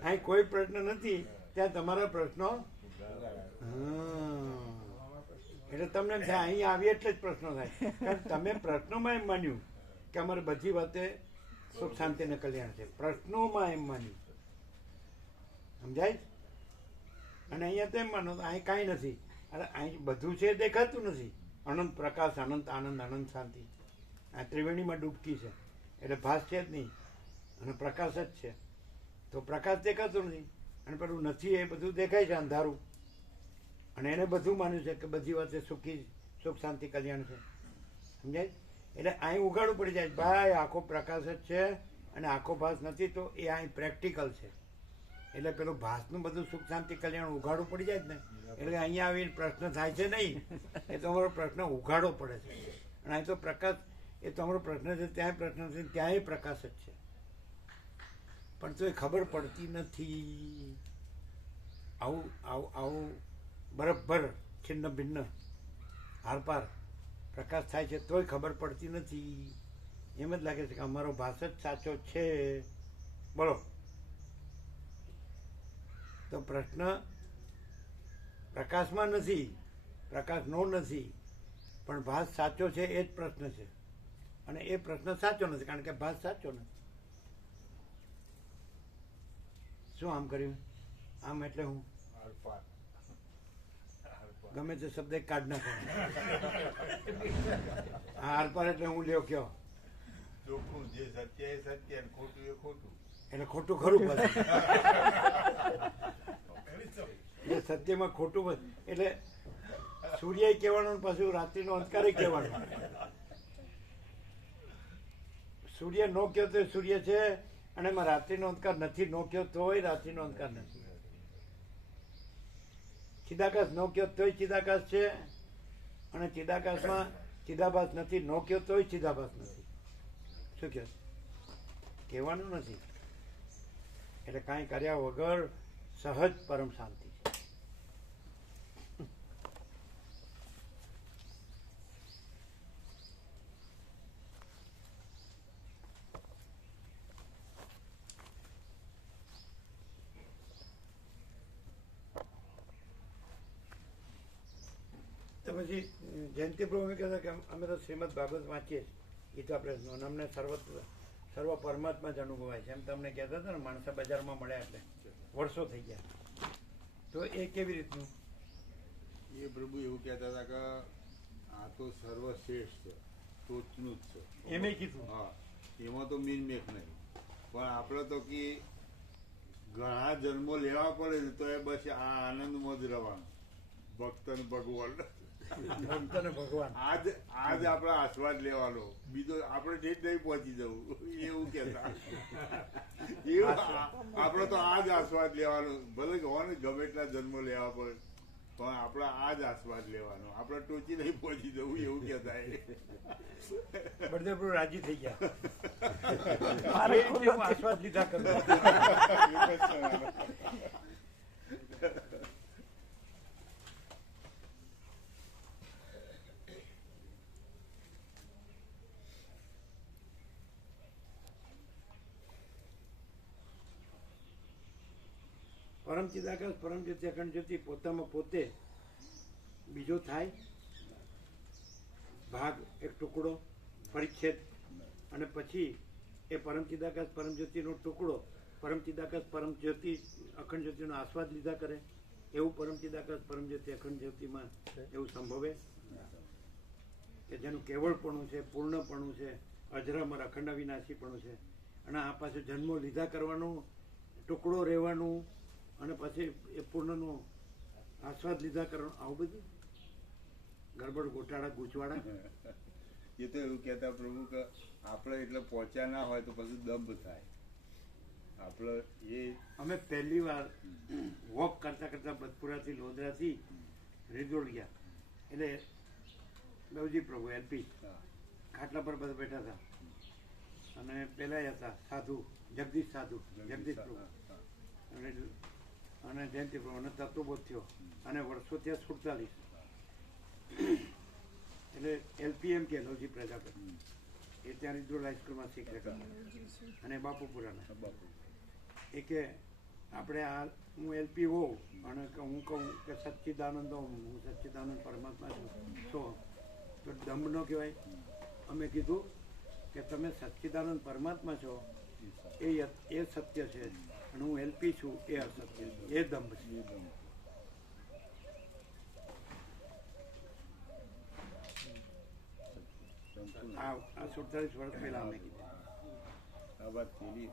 અહીં કોઈ પ્રશ્ન નથી, ત્યાં તમારા પ્રશ્નો. એટલે તમને એમ થાય અહીં આવી એટલે જ પ્રશ્નો થાય, કારણ તમે પ્રશ્નોમાં એમ માન્યું કે અમારે બધી વાતે સુખ શાંતિ અને કલ્યાણ છે. પ્રશ્નોમાં એમ માન્યું, સમજાય? અને અહીંયા તો એમ માનો અહીં કાંઈ નથી. અરે અહીં બધું છે દેખાતું નથી. અનંત પ્રકાશ, અનંત આનંદ, અનંત શાંતિ. આ ત્રિવેણીમાં ડૂબકી છે, એટલે ભાસ છે જ નહીં અને પ્રકાશ જ છે. તો પ્રકાશ દેખાતો નથી અને પેલું નથી એ બધું દેખાય છે અંધારું, અને એને બધું માન્યું છે કે બધી વાતે સુખી, સુખ શાંતિ કલ્યાણ છે. સમજાય? એટલે અહીં ઉઘાડું પડી જાય, ભાઈ આખો પ્રકાશ જ છે અને આખો ભાસ નથી, તો એ અહીં પ્રેક્ટિકલ છે. એટલે પેલું ભાસનું બધું સુખ શાંતિ કલ્યાણ ઉઘાડું પડી જાય જ ને, એટલે અહીંયા આવીને પ્રશ્ન થાય છે નહીં, એ તમારો પ્રશ્ન ઉઘાડો પડે છે. અને અહીં તો પ્રકાશ, એ તમારો પ્રશ્ન છે ત્યાંય પ્રશ્ન છે, ત્યાંય પ્રકાશ જ છે, પણ તો એ ખબર પડતી નથી. આવું આવું આવું બરાબર છિન્ન ભિન્ન આરપાર પ્રકાશ થાય છે તોય ખબર પડતી નથી. એમ જ લાગે છે કે અમારો ભાસ જ સાચો છે. બોલો, તો પ્રશ્ન પ્રકાશમાં નથી, પ્રકાશનો નથી, પણ ભાસ સાચો છે એ જ પ્રશ્ન છે. અને એ પ્રશ્ન સાચો નથી કારણ કે ભાસ સાચો નથી. શું આમ કર્યું? આમ એટલે હું ગમે તે શબ્દ કાઢ નાખો. આરપાર એટલે હું લ્યો કયો ચોખ્ખું જે સત્ય એ સત્ય અને ખોટું એ ખોટું. એટલે ખોટું ખરું પાછું. એ સત્યમાં ખોટું એટલે સૂર્ય કહેવાનું પાછું રાત્રિનો અંધકાર કહેવાનું. સૂર્ય નો કયો તો સૂર્ય છે અને એમાં રાત્રિનો અંધકાર નથી, નો કયો તોય રાત્રિનો અંધકાર નથી. ચિદાકાશ નો કયો તોય ચિદાકાશ છે અને ચિદાકાશમાં ચિદાભાસ નથી, નો કયો તોય ચિદાભાસ નથી. શું કહે? કહેવાનું નથી. એટલે કાંઈ કર્યા વગર સહજ પરમ શાંતિ છે. તો પછી જયંતિ પ્રભુ કહેતા કે અમે તો શ્રીમદ ભાગવત વાંચીએ છીએ, એ તો આપણે અમને સર્વ પરમાત્મા જ અનુભવાય છે. એમ તમને કહેતા હતા ને, માણસો બજારમાં મળ્યા એટલે વર્ષો થઈ ગયા. તો એ કેવી રીતનું? એ પ્રભુ એવું કહેતા હતા કે આ તો સર્વશ્રેષ્ઠ છે, ટોચનું જ છે. એમ કીધું. હા, એમાં તો મીન મેક નહીં. પણ આપણે તો કે ઘણા જન્મો લેવા પડે ને તો એ બસ આ આનંદમાં જ રહેવાનું. ભક્ત ને ભગવાન ભગવાન આજ આપણે આસ્વાદ લેવાનો, બીજો આપણે ડેટ નહીં પહોંચી જવું એવું કેતા. એવું આપણે તો આજ આસ્વાદ લેવાનો, ભલે હોને ગમે એટલા જન્મો લેવા પડે પણ આપણે આજ આસ્વાદ લેવાનો, આપણે ટોચી નહીં પહોંચી જવું એવું કેતા. બળદેવ પ્રભુ રાજી થઈ ગયા. આસ્વાદ લીધા કરો. પરમ ચિદાકાશ પરમ જ્યોતિ અખંડ જ્યોતિ પોતામાં પોતે બીજો થાય ભાગ, એક ટુકડો, પરિચ્છેદ, અને પછી એ પરમ ચિદાકાશ પરમ જ્યોતિનો ટુકડો પરમ ચિદાકાશ પરમ જ્યોતિ અખંડ જ્યોતિનો આસ્વાદ લીધા કરે. એવું પરમ ચિદાકાશ પરમ જ્યોતિ અખંડ જ્યોતિમાં એવું સંભવે કે જેનું કેવળપણું છે, પૂર્ણપણું છે, અજરામર અખંડ અવિનાશીપણું છે, અને આ પાછું જન્મો લીધા કરવાનું, ટુકડો રહેવાનું, અને પછી એ પૂર્ણનો આસ્વાદ લીધા કરવાનો, આવું બધું ગરબડ ગોટાળા ગૂંચવાડા. એ તો એવું કહેતા પ્રભુ કે આપણે એટલે પહોંચ્યા ના હોય તો પછી દંભ થાય. આપણે એ અમે પહેલી વાર વોક કરતા કરતા બદપુરાથી લોધરાથી રીદોડ ગયા એટલે લવજી પ્રભુ એલપી હા, ખાટલા પર બધા બેઠા હતા અને પેલા હતા સાધુ જગદીશ સાધુ જગદીશ પ્રભુ હા, હા. અને જયંતિ પ્રભુ અને તત્વબોધ થયો અને વર્ષો ત્યાં 47 એટલે એલપીએમ કે લવજી પ્રજાપતિ એ ત્યાં રીદોડ હાઈસ્કૂલમાં શીખે અને બાપુપુરાના હા, બાપુ. એ કે આપણે આ હું એલપી હોઉં અને હું કહું કે સચ્ચિદાનંદ હું સચ્ચિદાનંદ પરમાત્મા છું તો દંભ ન કહેવાય. અમે કીધું કે તમે સચ્ચિદાનંદ પરમાત્મા છો એ સત્ય છે અને હું એલપી છું એ અસત્ય છે, એ દંભ છે. એકદમ. સંપૂર્ણ. આ 47 વર્ષ પહેલા અમે કીધું. આ વાત થયેલી.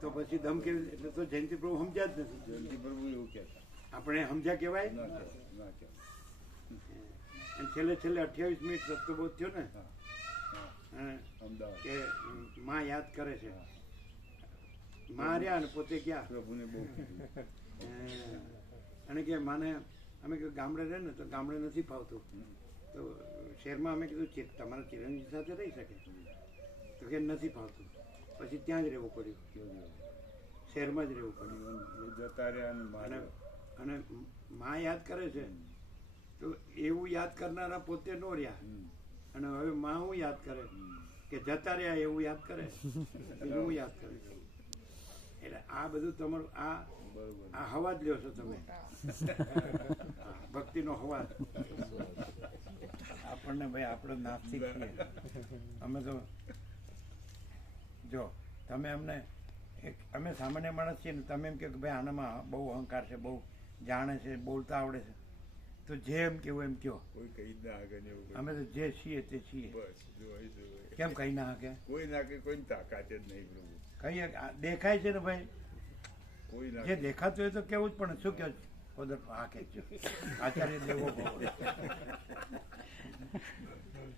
તો પછી દમ કેવી એટલે તો જયંતિ પ્રભુ સમજ્યા જ નથી. જયંતિ પ્રભુ એવું કહેતા. આપણે સમજ્યા કહેવાય ના કહેવાય, ના કહેવાય. અને છેલ્લે 28 મિનિટ સત્યબોધ થયો ને હા, હા. અને અમદાવાદ કે માં યાદ કરે છે, માં રહ્યા અને પોતે ગયા પ્રભુને બહુ કીધું. અને કે માને અમે કે ગામડે રહે ને તો ગામડે નથી ફાવતું તો શહેરમાં અમે કીધું તમારા ચિરંજીવી સાથે રહી શકે તો કે નથી ફાવતું પછી ત્યાં જ રહેવું પડ્યું, શહેરમાં જ રહેવું પડ્યું. એ જતા રહ્યા અને અને માર્યા. અને માં યાદ કરે છે તો એવું યાદ કરનારા પોતે નો રહ્યા અને હવે માં હું યાદ કરે કે જતા રહ્યા એવું યાદ કરે બીજું હું યાદ કરે. એટલે આ બધું તમારું બરોબર. આ હવા જ લ્યો છો તમે, ભક્તિનો હવા. આપણને ભાઈ આપણે નાસ્તિક છીએ અમે તો. જો તમે અમને અમે સામાન્ય માણસ છીએ ને તમે એમ કહો કે ભાઈ આનામાં બહુ અહંકાર છે, બહુ જાણે છે, બોલતા આવડે છે, તો જે એમ કેવું એમ કહો. કોઈ કહી જ ના શકે ને એવું કંઈ. અમે તો જે છીએ તે છીએ. બસ જોઈ જોઈ. કેમ કહી ના શકે? કોઈ ના કે કોઈની તાકાત જ નહીં પ્રભુ. કહીએ દેખાય છે ને ભાઈ, કોઈ ના જે દેખાતું હોય તો કેવું જ પણ શું કહો ઓદર હા કહેજો આચાર્ય દેવો ભવ.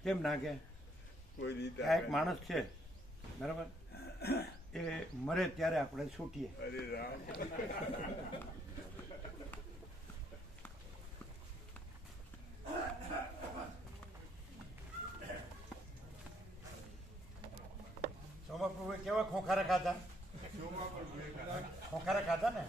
કેમ ના કે કોઈની આ એક તાકાત. માણસ છે બરાબર, એ મરે ત્યારે આપણે છૂટીએ. અરે રામ. સોમા પ્રભુએ કેવા ખોખારા ખાધા? ખોખારા ખાધા ને.